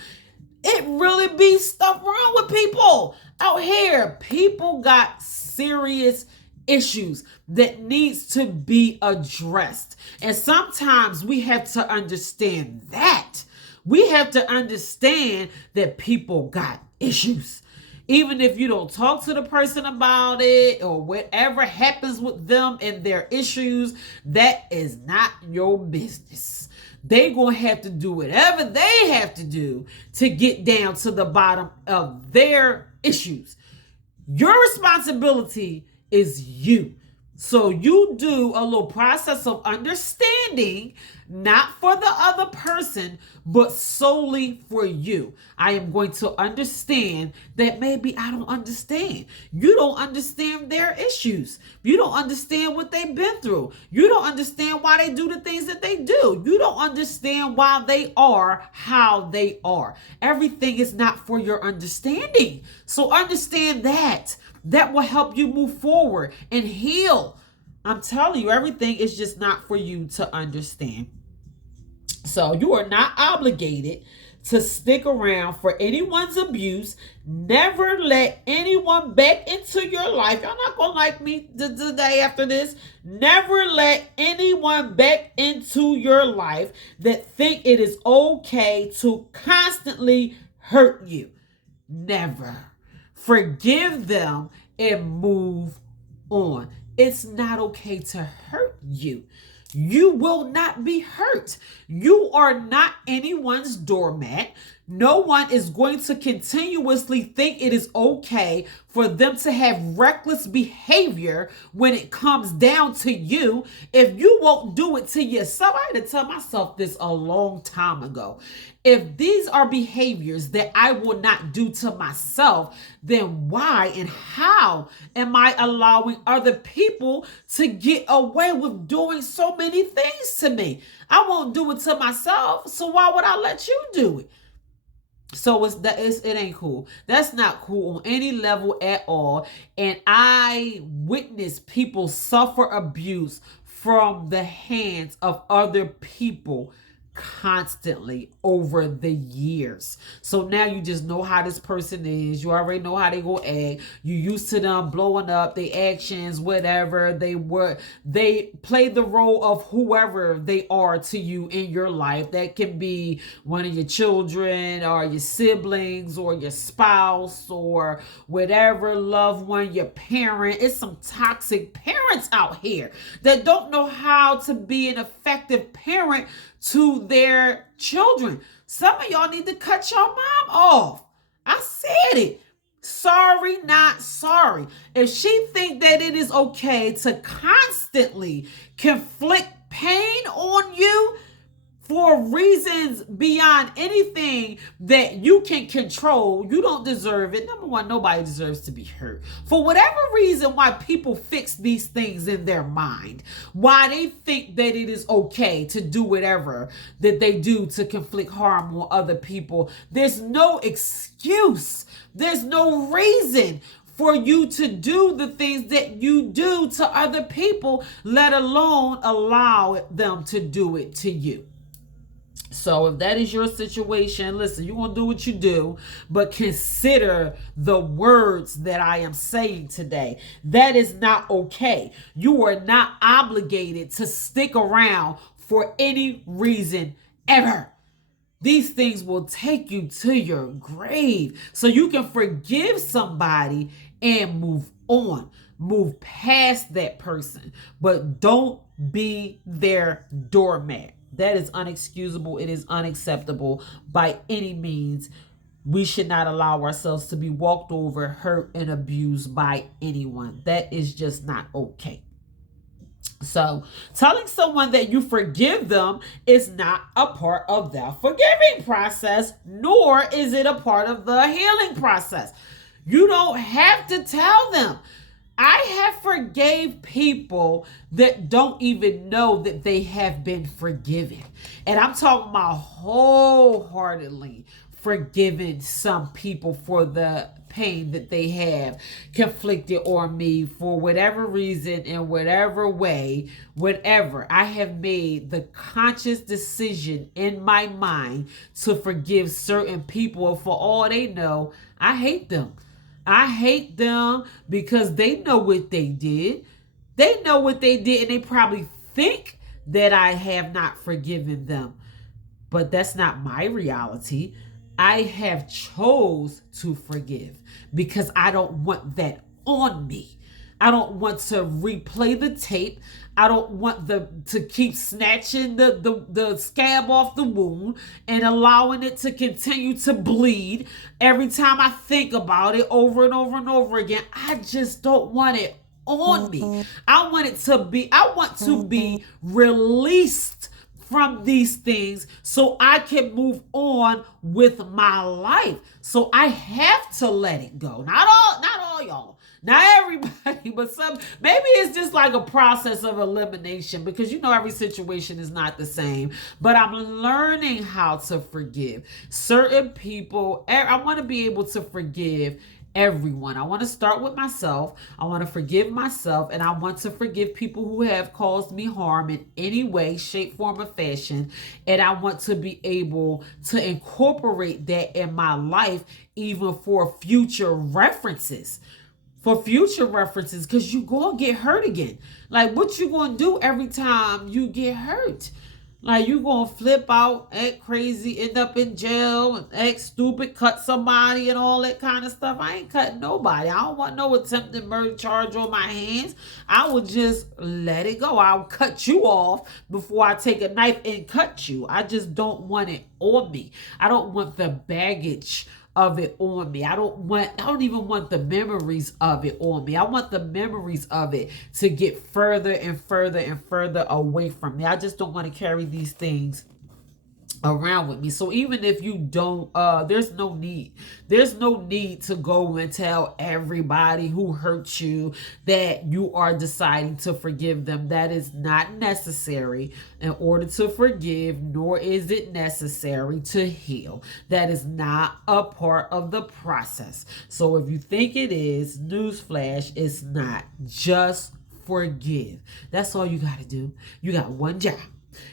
It really be stuff wrong with people out here. People got serious issues that needs to be addressed. And sometimes we have to understand that. We have to understand that people got issues. Even if you don't talk to the person about it or whatever happens with them and their issues, that is not your business. They gonna have to do whatever they have to do to get down to the bottom of their issues. Your responsibility is you. So you do a little process of understanding, not for the other person, but solely for you. I am going to understand that maybe I don't understand. You don't understand their issues. You don't understand what they've been through. You don't understand why they do the things that they do. You don't understand why they are how they are. Everything is not for your understanding. So understand that. That will help you move forward and heal. I'm telling you, everything is just not for you to understand. So you are not obligated to stick around for anyone's abuse. Never let anyone back into your life. Y'all not gonna like me the day after this. Never let anyone back into your life that think it is okay to constantly hurt you. Never. Forgive them and move on. It's not okay to hurt you. You will not be hurt. You are not anyone's doormat. No one is going to continuously think it is okay for them to have reckless behavior when it comes down to you if you won't do it to yourself. I had to tell myself this a long time ago. If these are behaviors that I will not do to myself, then why and how am I allowing other people to get away with doing so many things to me? I won't do it to myself, so why would I let you do it? So it ain't cool. That's not cool on any level at all. And I witness people suffer abuse from the hands of other people constantly over the years. So now you just know how this person is. You already know how they go act. You used to them blowing up their actions, whatever they were. They play the role of whoever they are to you in your life. That can be one of your children or your siblings or your spouse or whatever loved one, your parent. It's some toxic parents out here that don't know how to be an effective parent to their children. Some of y'all need to cut your mom off. I said it. Sorry, not sorry. If she think that it is okay to constantly conflict pain on you for reasons beyond anything that you can control, you don't deserve it. Number one, nobody deserves to be hurt. For whatever reason why people fix these things in their mind, why they think that it is okay to do whatever that they do to conflict harm on other people, there's no excuse. There's no reason for you to do the things that you do to other people, let alone allow them to do it to you. So if that is your situation, listen, you're going to do what you do, but consider the words that I am saying today. That is not okay. You are not obligated to stick around for any reason ever. These things will take you to your grave. So you can forgive somebody and move on. Move past that person, but don't be their doormat. That is unexcusable. It is unacceptable by any means. We should not allow ourselves to be walked over, hurt, and abused by anyone. That is just not okay. So, telling someone that you forgive them is not a part of the forgiving process, nor is it a part of the healing process. You don't have to tell them. I have forgave people that don't even know that they have been forgiven. And I'm talking about wholeheartedly forgiving some people for the pain that they have conflicted on me for whatever reason, in whatever way, whatever. I have made the conscious decision in my mind to forgive certain people. For all they know, I hate them. I hate them because they know what they did. They know what they did, and they probably think that I have not forgiven them. But that's not my reality. I have chose to forgive because I don't want that on me. I don't want to replay the tape. I don't want to keep snatching the scab off the wound and allowing it to continue to bleed every time I think about it over and over and over again. I just don't want it on me. I want to be released from these things so I can move on with my life. So I have to let it go. Not all y'all. Not everybody, but some. Maybe it's just like a process of elimination because every situation is not the same. But I'm learning how to forgive certain people. I want to be able to forgive everyone. I want to start with myself. I want to forgive myself, and I want to forgive people who have caused me harm in any way, shape, form, or fashion. And I want to be able to incorporate that in my life, even for future references. Because you gonna get hurt again. Like, what you gonna do every time you get hurt? Like, you gonna flip out, act crazy, end up in jail, act stupid, cut somebody and all that kind of stuff. I ain't cutting nobody. I don't want no attempted murder charge on my hands. I would just let it go. I'll cut you off before I take a knife and cut you. I just don't want it on me. I don't want the baggage of it on me. I don't even want the memories of it on me. I want the memories of it to get further and further and further away from me. I just don't want to carry these things around with me. So even if you don't, there's no need to go and tell everybody who hurt you that you are deciding to forgive them. That is not necessary in order to forgive, nor is it necessary to heal. That is not a part of the process. So if you think it is, newsflash, it's not. Just forgive. That's all you got to do. You got one job,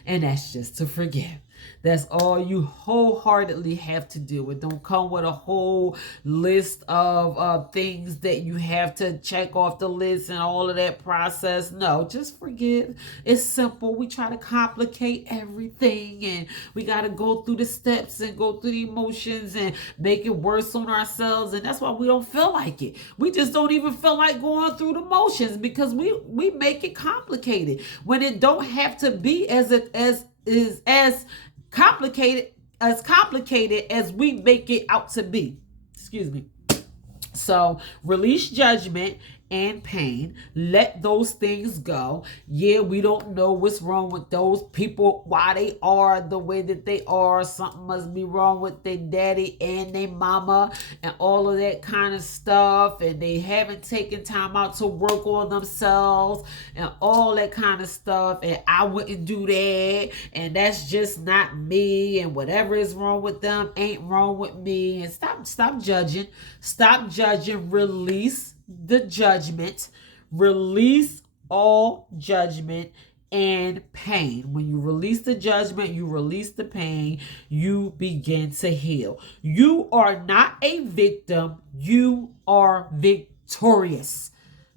and that's just to forgive. That's all you wholeheartedly have to do. It don't come with a whole list of things that you have to check off the list and all of that process. No, just forgive. It's simple. We try to complicate everything, and we got to go through the steps and go through the emotions and make it worse on ourselves. And that's why we don't feel like it. We just don't even feel like going through the motions because we make it complicated when it don't have to be as complicated as we make it out to be. Excuse me. So release judgment and pain. Let those things go. Yeah, we don't know what's wrong with those people, why they are the way that they are. Something must be wrong with their daddy and their mama and all of that kind of stuff. And they haven't taken time out to work on themselves and all that kind of stuff. And I wouldn't do that. And that's just not me. And whatever is wrong with them ain't wrong with me. And stop judging. Stop judging. Release the judgment. Release all judgment and pain. When you release the judgment, you release the pain, you begin to heal. You are not a victim, you are victorious.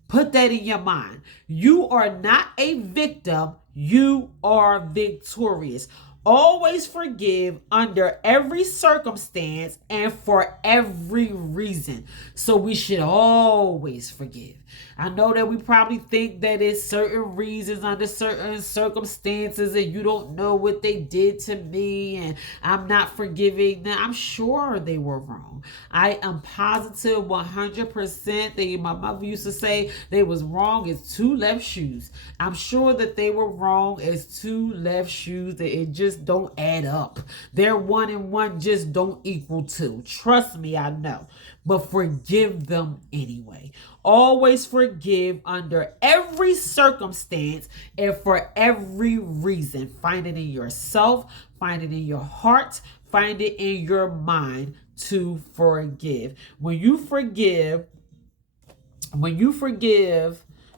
Put that in your mind. You are not a victim, you are victorious. Always forgive under every circumstance and for every reason. So we should always forgive. I know that we probably think that it's certain reasons under certain circumstances and you don't know what they did to me and I'm not forgiving them. I'm sure they were wrong. I am positive 100% that my mother used to say they was wrong as two left shoes. I'm sure that they were wrong as two left shoes, that it just don't add up. Their one and one just don't equal two. Trust me, I know. But forgive them anyway. Always forgive under every circumstance and for every reason. Find it in yourself, find it in your heart, find it in your mind to forgive. When you forgive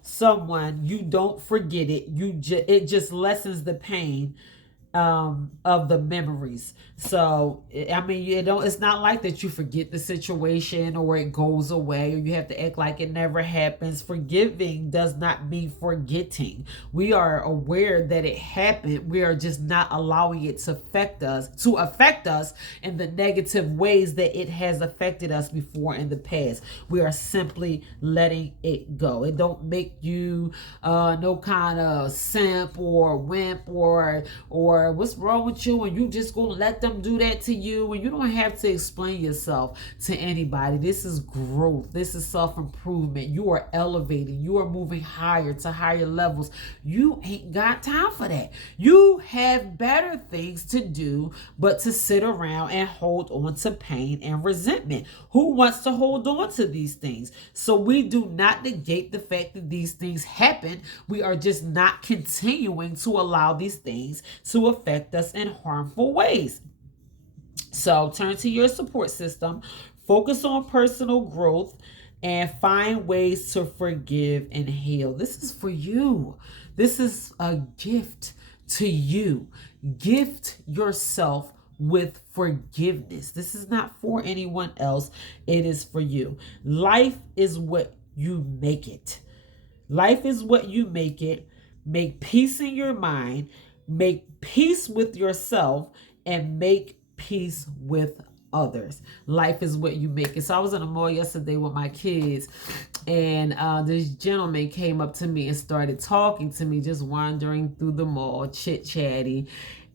someone, you don't forget it. It just lessens the pain of the memories. So I mean, it's not like that you forget the situation or it goes away or you have to act like it never happens. Forgiving does not mean forgetting. We are aware that it happened. We are just not allowing it to affect us in the negative ways that it has affected us before in the past. We are simply letting it go. It don't make you no kind of simp or wimp or what's wrong with you and you just gonna let them do that to you, and you don't have to explain yourself to anybody. This is growth. This is self-improvement. You are elevating. You are moving higher to higher levels. You ain't got time for that. You have better things to do but to sit around and hold on to pain and resentment. Who wants to hold on to these things? So we do not negate the fact that these things happen. We are just not continuing to allow these things to affect us in harmful ways. So turn to your support system, focus on personal growth, and find ways to forgive and heal. This is for you. This is a gift to you. Gift yourself with forgiveness. This is not for anyone else. It is for you. Life is what you make it. Life is what you make it. Make peace in your mind. Make peace with yourself and make peace with others. Life is what you make it. So I was in a mall yesterday with my kids, and this gentleman came up to me and started talking to me, just wandering through the mall, chit-chatty.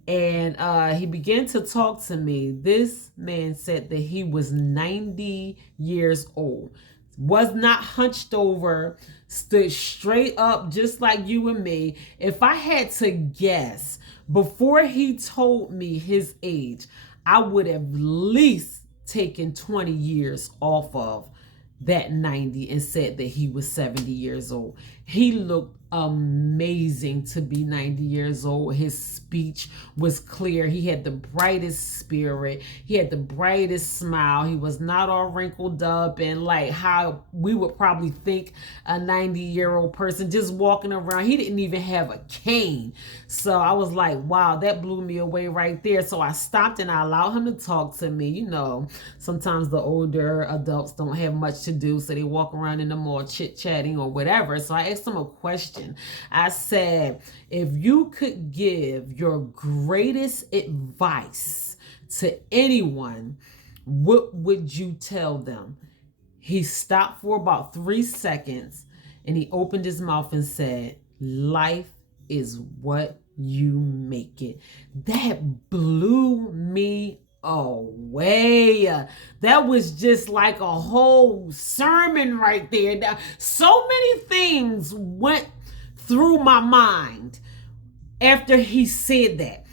And he began to talk to me. This man said that he was 90 years old, was not hunched over, stood straight up just like you and me. If I had to guess, before he told me his age, I would have at least taken 20 years off of that 90 and said that he was 70 years old. He looked amazing to be 90 years old. His speech was clear. He had the brightest spirit. He had the brightest smile. He was not all wrinkled up and like how we would probably think a 90-year-old person just walking around. He didn't even have a cane. So I was like, wow, that blew me away right there. So I stopped and I allowed him to talk to me. You know, sometimes the older adults don't have much to do, so they walk around in the mall chit-chatting or whatever. So I asked him a question. I said, if you could give your greatest advice to anyone, what would you tell them? He stopped for about 3 seconds and he opened his mouth and said, life is what you make it. That blew me away. That was just like a whole sermon right there. Now, so many things went through my mind after he said that,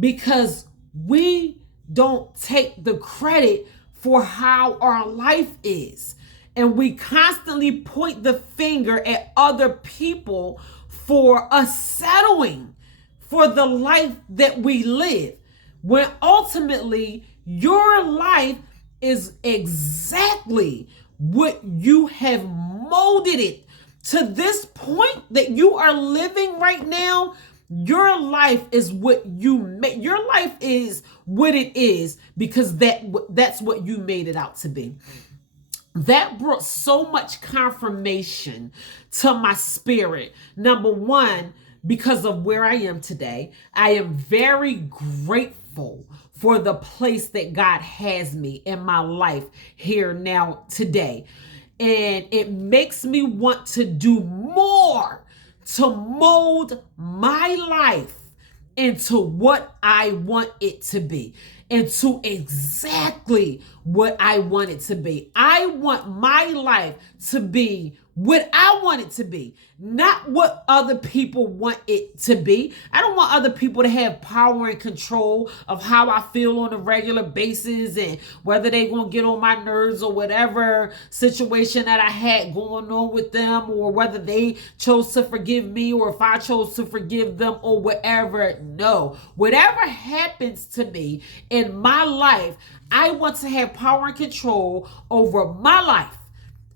because we don't take the credit for how our life is, and we constantly point the finger at other people for us settling for the life that we live, when ultimately your life is exactly what you have molded it to this point that you are living right now. Your life is what you make. Your life is what it is because that's what you made it out to be. That brought so much confirmation to my spirit. Number one, because of where I am today, I am very grateful for the place that God has me in my life here now today. And it makes me want to do more to mold my life into what I want it to be, into exactly what I want it to be. I want my life to be what I want it to be, not what other people want it to be. I don't want other people to have power and control of how I feel on a regular basis and whether they're going to get on my nerves or whatever situation that I had going on with them, or whether they chose to forgive me or if I chose to forgive them or whatever. No, whatever happens to me in my life, I want to have power and control over my life.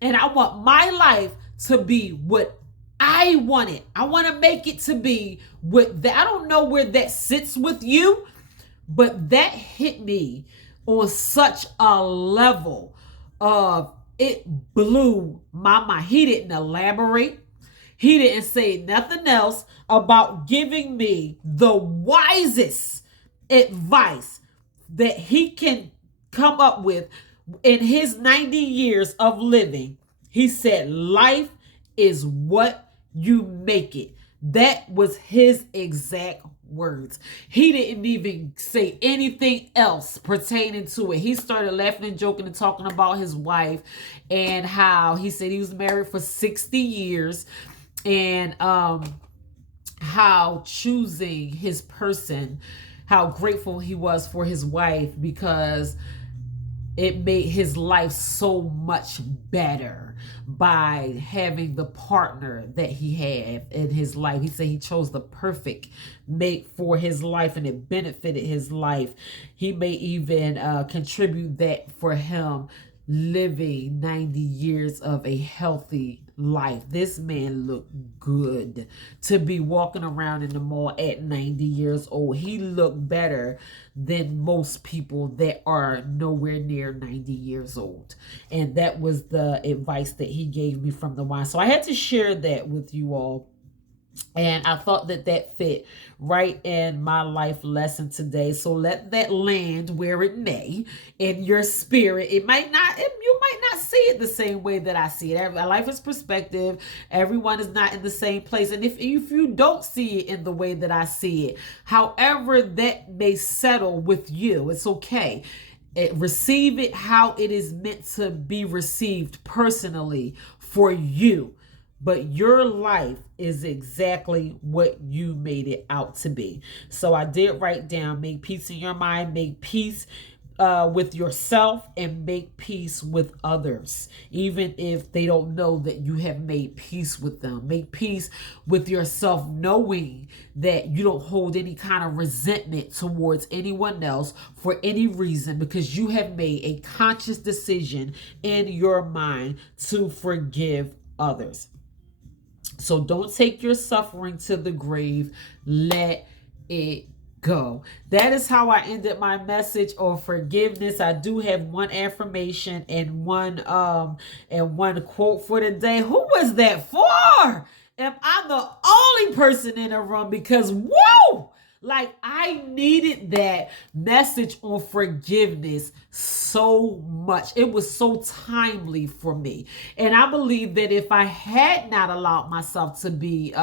And I want my life to be what I want it. I want to make it to be what that. I don't know where that sits with you, but that hit me on such a level of it blew my mind. He didn't elaborate. He didn't say nothing else about giving me the wisest advice that he can come up with in his 90 years of living. He said, life is what you make it. That was his exact words. He didn't even say anything else pertaining to it. He started laughing and joking and talking about his wife and how he said he was married for 60 years and how choosing his person, how grateful he was for his wife because it made his life so much better by having the partner that he had in his life. He said he chose the perfect mate for his life and it benefited his life. He may even contribute that for him living 90 years of a healthy life. This man looked good to be walking around in the mall at 90 years old. He looked better than most people that are nowhere near 90 years old. And that was the advice that he gave me from the wine. So I had to share that with you all. And I thought that that fit right in my life lesson today. So let that land where it may in your spirit. You might not see it the same way that I see it. Life is perspective. Everyone is not in the same place. And if you don't see it in the way that I see it, however that may settle with you, it's okay. Receive it how it is meant to be received personally for you. But your life is exactly what you made it out to be. So I did write down, make peace in your mind, make peace with yourself, and make peace with others, even if they don't know that you have made peace with them. Make peace with yourself, knowing that you don't hold any kind of resentment towards anyone else for any reason, because you have made a conscious decision in your mind to forgive others. So don't take your suffering to the grave. Let it go. That is how I ended my message on forgiveness. I do have one affirmation and one quote for the day. Who was that for? Am I the only person in the room? Because whoa! Like, I needed that message on forgiveness so much. It was so timely for me. And I believe that if I had not allowed myself to be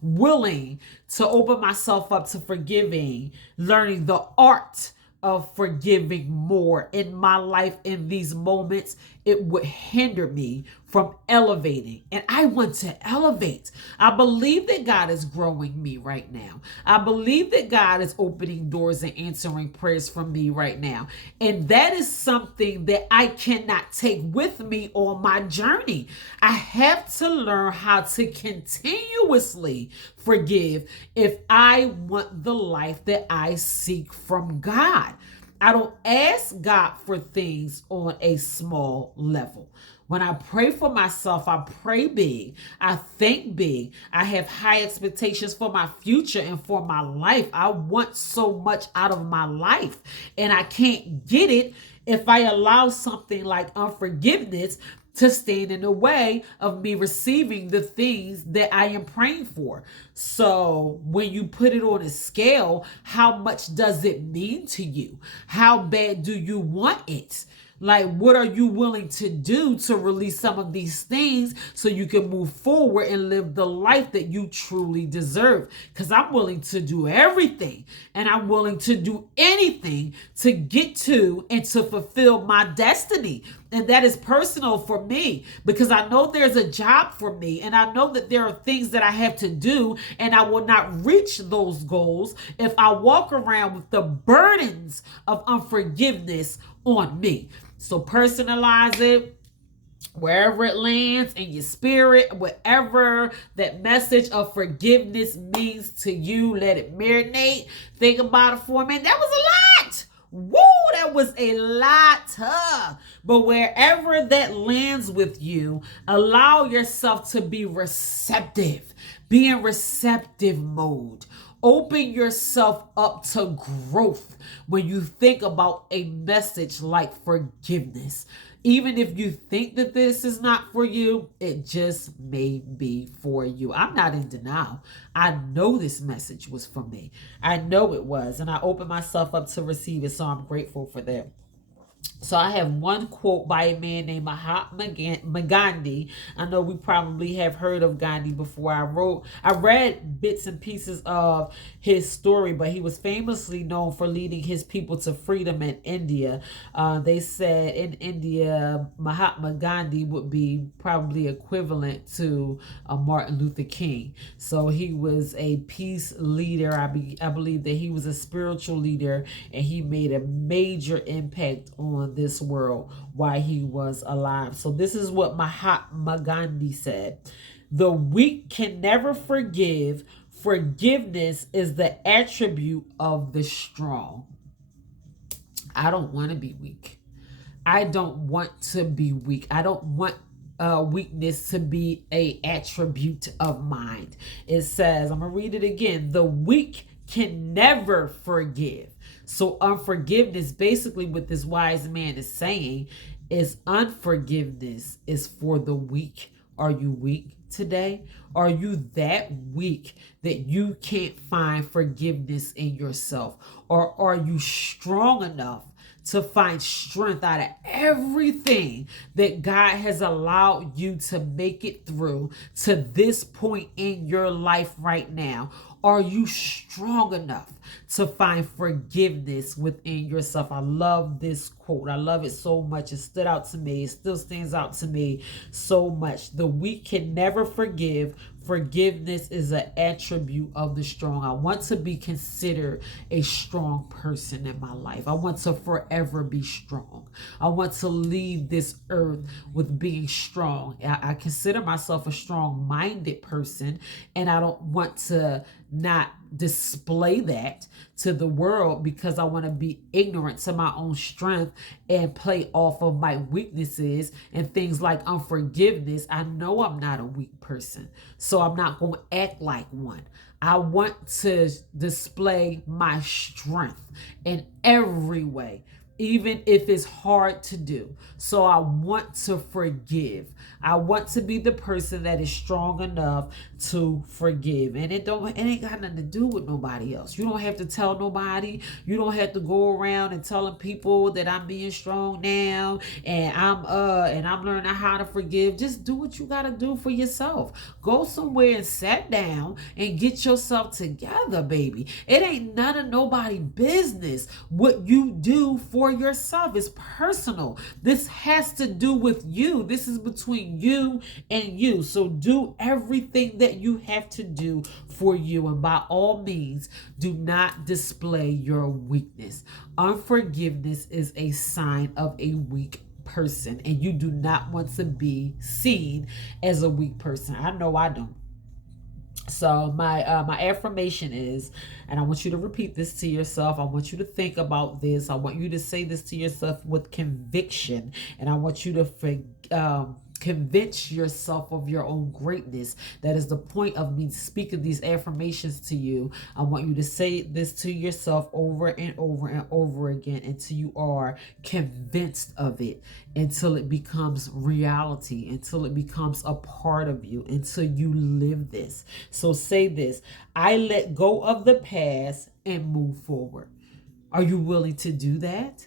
willing to open myself up to forgiving, learning the art of forgiving more in my life in these moments, it would hinder me from elevating. And I want to elevate. I believe that God is growing me right now. I believe that God is opening doors and answering prayers for me right now. And that is something that I cannot take with me on my journey. I have to learn how to continuously forgive if I want the life that I seek from God. I don't ask God for things on a small level. When I pray for myself, I pray big. I think big. I have high expectations for my future and for my life. I want so much out of my life, and I can't get it if I allow something like unforgiveness to stand in the way of me receiving the things that I am praying for. So when you put it on a scale, how much does it mean to you? How bad do you want it? Like, what are you willing to do to release some of these things so you can move forward and live the life that you truly deserve? Because I'm willing to do everything, and I'm willing to do anything to get to and to fulfill my destiny. And that is personal for me, because I know there's a job for me, and I know that there are things that I have to do, and I will not reach those goals if I walk around with the burdens of unforgiveness on me. So personalize it wherever it lands in your spirit, whatever that message of forgiveness means to you. Let it marinate. Think about it for a minute. That was a lot. Woo, that was a lot. But wherever that lands with you, allow yourself to be receptive. Be in receptive mode. Open yourself up to growth when you think about a message like forgiveness. Even if you think that this is not for you, it just may be for you. I'm not in denial. I know this message was for me. I know it was, and I opened myself up to receive it, so I'm grateful for that. So I have one quote by a man named Mahatma Gandhi. I know we probably have heard of Gandhi before. I read bits and pieces of his story, but he was famously known for leading his people to freedom in India. They said in India, Mahatma Gandhi would be probably equivalent to Martin Luther King. So he was a peace leader. I believe that he was a spiritual leader, and he made a major impact on this world while he was alive. So this is what Mahatma Gandhi said: the weak can never forgive. Forgiveness is the attribute of the strong. I don't want to be weak. I don't want to be weak. I don't want weakness to be a attribute of mine. It says, I'm going to read it again: the weak can never forgive. So unforgiveness, basically what this wise man is saying, is unforgiveness is for the weak. Are you weak today? Are you that weak that you can't find forgiveness in yourself? Or are you strong enough to find strength out of everything that God has allowed you to make it through to this point in your life right now? Are you strong enough to find forgiveness within yourself? I love this quote. I love it so much. It stood out to me. It still stands out to me so much. The weak can never forgive. Forgiveness is an attribute of the strong. I want to be considered a strong person in my life. I want to forever be strong. I want to leave this earth with being strong. I consider myself a strong-minded person, and I don't want to not display that to the world because I want to be ignorant to my own strength and play off of my weaknesses and things like unforgiveness. I know I'm not a weak person, so I'm not going to act like one. I want to display my strength in every way, even if it's hard to do. So I want to forgive. I want to be the person that is strong enough to forgive. And it ain't got nothing to do with nobody else. You don't have to tell nobody. You don't have to go around and telling people that I'm being strong now and I'm learning how to forgive. Just do what you gotta do for yourself. Go somewhere and sit down and get yourself together, baby. It ain't none of nobody business what you do for yourself. Is personal. This has to do with you. This is between you and you. So do everything that you have to do for you, and by all means, do not display your weakness. Unforgiveness is a sign of a weak person, and you do not want to be seen as a weak person. I know I don't. So my affirmation is, and I want you to repeat this to yourself. I want you to think about this. I want you to say this to yourself with conviction, and I want you to convince yourself of your own greatness. That is the point of me speaking these affirmations to you. I want you to say this to yourself over and over and over again until you are convinced of it, until it becomes reality, until it becomes a part of you, until you live this. So say this: I let go of the past and move forward. Are you willing to do that?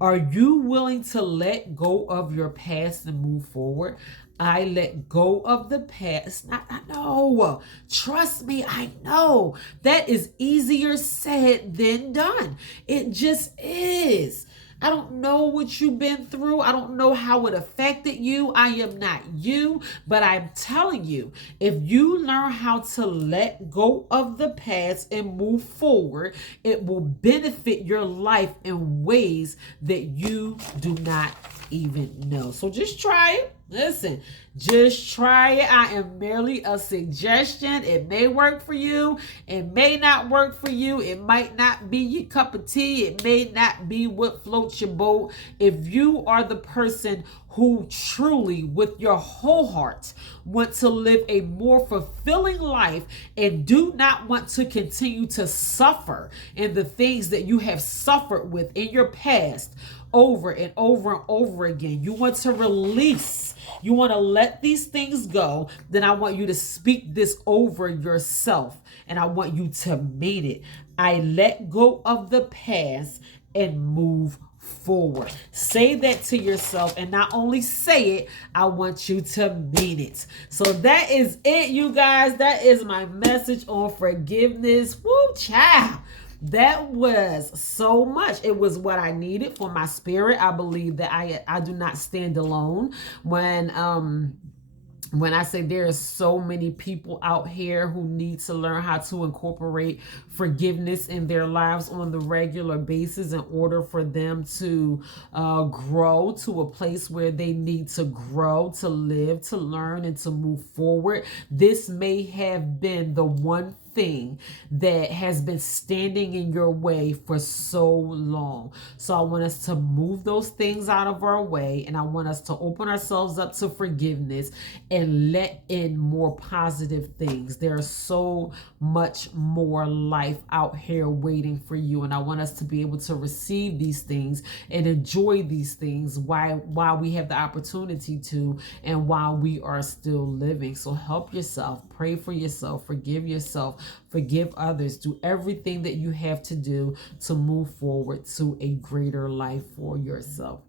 Are you willing to let go of your past and move forward? I let go of the past. I know. Trust me, I know. That is easier said than done. It just is. I don't know what you've been through. I don't know how it affected you. I am not you, but I'm telling you, if you learn how to let go of the past and move forward, it will benefit your life in ways that you do not even know. So just try it. Listen, just try it. I am merely a suggestion. It may work for you. It may not work for you. It might not be your cup of tea. It may not be what floats your boat. If you are the person who truly, with your whole heart, want to live a more fulfilling life and do not want to continue to suffer in the things that you have suffered with in your past, over and over and over again, you want to release, you want to let these things go, then I want you to speak this over yourself and I want you to mean it. I let go of the past and move forward. Say that to yourself, and not only say it, I want you to mean it. So that is it, you guys. That is my message on forgiveness. Woo, child. That was so much. It was what I needed for my spirit. I believe that I do not stand alone when I say there are so many people out here who need to learn how to incorporate forgiveness in their lives on the regular basis in order for them to grow to a place where they need to grow, to live, to learn, and to move forward. This may have been the one thing that has been standing in your way for so long. So I want us to move those things out of our way, and I want us to open ourselves up to forgiveness and let in more positive things. There's so much more life out here waiting for you, and I want us to be able to receive these things and enjoy these things while we have the opportunity to, and while we are still living. So help yourself, pray for yourself, forgive yourself, forgive others, do everything that you have to do to move forward to a greater life for yourself.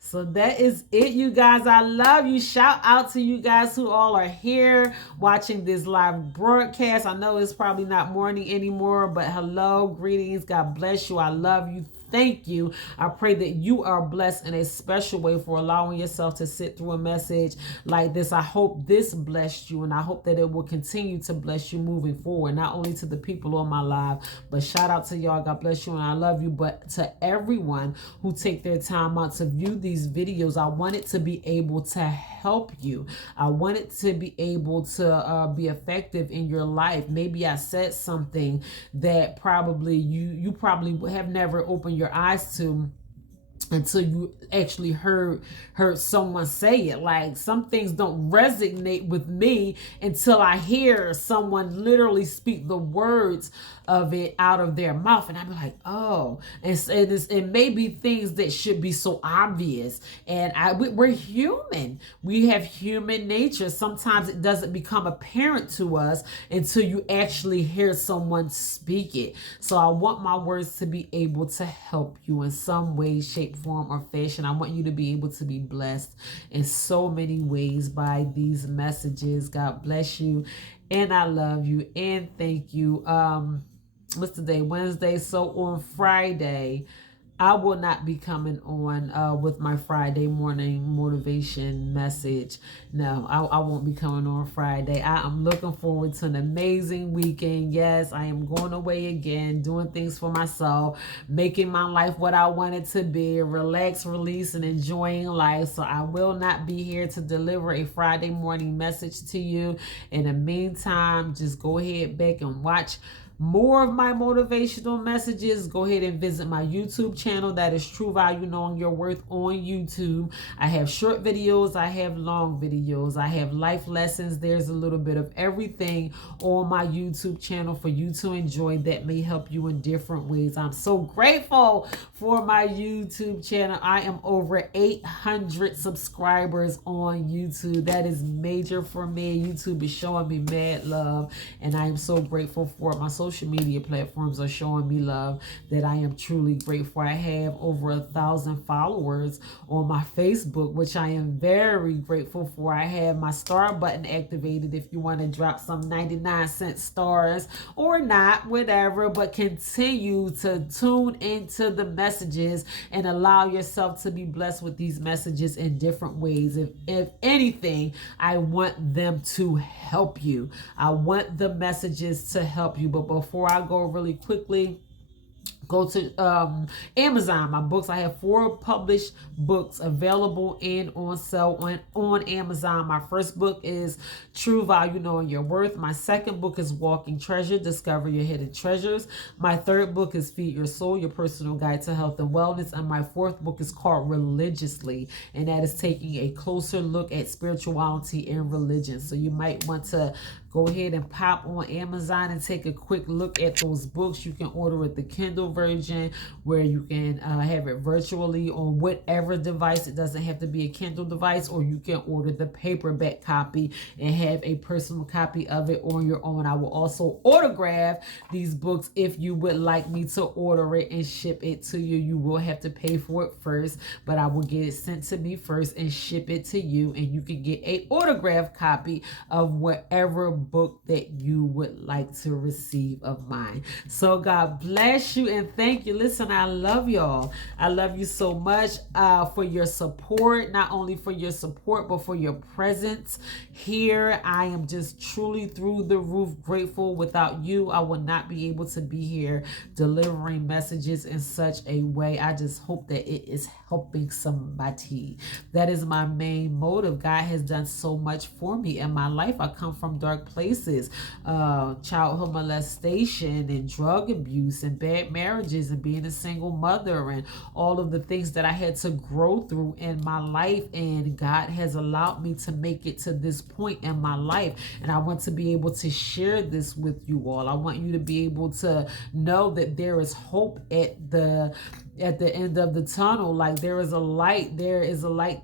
So that is it, you guys. I love you. Shout out to you guys who all are here watching this live broadcast. I know it's probably not morning anymore, but hello, greetings. God bless you. I love you. Thank you. I pray that you are blessed in a special way for allowing yourself to sit through a message like this. I hope this blessed you, and I hope that it will continue to bless you moving forward, not only to the people on my live, but shout out to y'all. God bless you, and I love you. But to everyone who take their time out to view these videos, I want it to be able to help you. I want it to be able to be effective in your life. Maybe I said something that probably you probably have never opened your eyes to until you actually heard someone say it. Like, some things don't resonate with me until I hear someone literally speak the words of it out of their mouth, and I'm like, oh. And it may be things that should be so obvious, and we're human. We have human nature. Sometimes it doesn't become apparent to us until you actually hear someone speak it. So I want my words to be able to help you in some way, shape, form, or fashion. I want you to be able to be blessed in so many ways by these messages. God bless you, and I love you, and thank you. What's today? Wednesday. So on Friday, I will not be coming on with my Friday morning motivation message. No, I won't be coming on Friday. I am looking forward to an amazing weekend. Yes, I am going away again, doing things for myself, making my life what I want it to be, relax, release, and enjoying life. So I will not be here to deliver a Friday morning message to you. In the meantime, just go ahead back and watch more of my motivational messages. Go ahead and visit my YouTube channel. That is True Value Knowing Your Worth on YouTube. I have short videos. I have long videos. I have life lessons. There's a little bit of everything on my YouTube channel for you to enjoy that may help you in different ways. I'm so grateful for my YouTube channel. I am over 800 subscribers on YouTube. That is major for me. YouTube is showing me mad love, and I am so grateful for it. My social social media platforms are showing me love, that I am truly grateful. I have over 1,000 followers on my Facebook, which I am very grateful for. I have my star button activated if you want to drop some 99-cent stars or not, whatever, but continue to tune into the messages and allow yourself to be blessed with these messages in different ways. If anything, I want them to help you. I want the messages to help you. But before I go, really quickly, go to Amazon. My books, I have 4 published books available and on sale on Amazon. My first book is True Value, Knowing Your Worth. My second book is Walking Treasure, Discover Your Hidden Treasures. My third book is Feed Your Soul, Your Personal Guide to Health and Wellness. And my fourth book is called Religiously, and that is taking a closer look at spirituality and religion. So you might want to go ahead and pop on Amazon and take a quick look at those books. You can order it the Kindle version, where you can have it virtually on whatever device. It doesn't have to be a Kindle device, or you can order the paperback copy and have a personal copy of it on your own. I will also autograph these books if you would like me to order it and ship it to you. You will have to pay for it first, but I will get it sent to me first and ship it to you, and you can get a autographed copy of whatever book that you would like to receive of mine. So God bless you and thank you. Listen, I love y'all. I love you so much for your support, not only for your support, but for your presence here. I am just truly through the roof grateful. Without you, I would not be able to be here delivering messages in such a way. I just hope that it is helping somebody. That is my main motive. God has done so much for me in my life. I come from dark places, childhood molestation and drug abuse and bad marriages and being a single mother and all of the things that I had to grow through in my life. And God has allowed me to make it to this point in my life. And I want to be able to share this with you all. I want you to be able to know that there is hope at the end of the tunnel. Like there is a light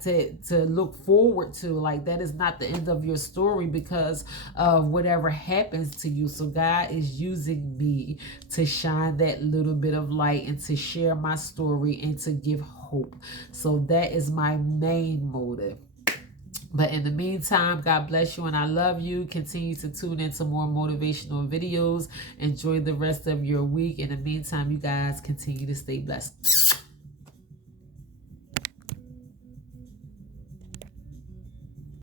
to look forward to. Like that is not the end of your story because of whatever happens to you. So God is using me to shine that little bit of light and to share my story and to give hope. So that is my main motive. But in the meantime, God bless you and I love you. Continue to tune into more motivational videos. Enjoy the rest of your week. In the meantime, you guys continue to stay blessed.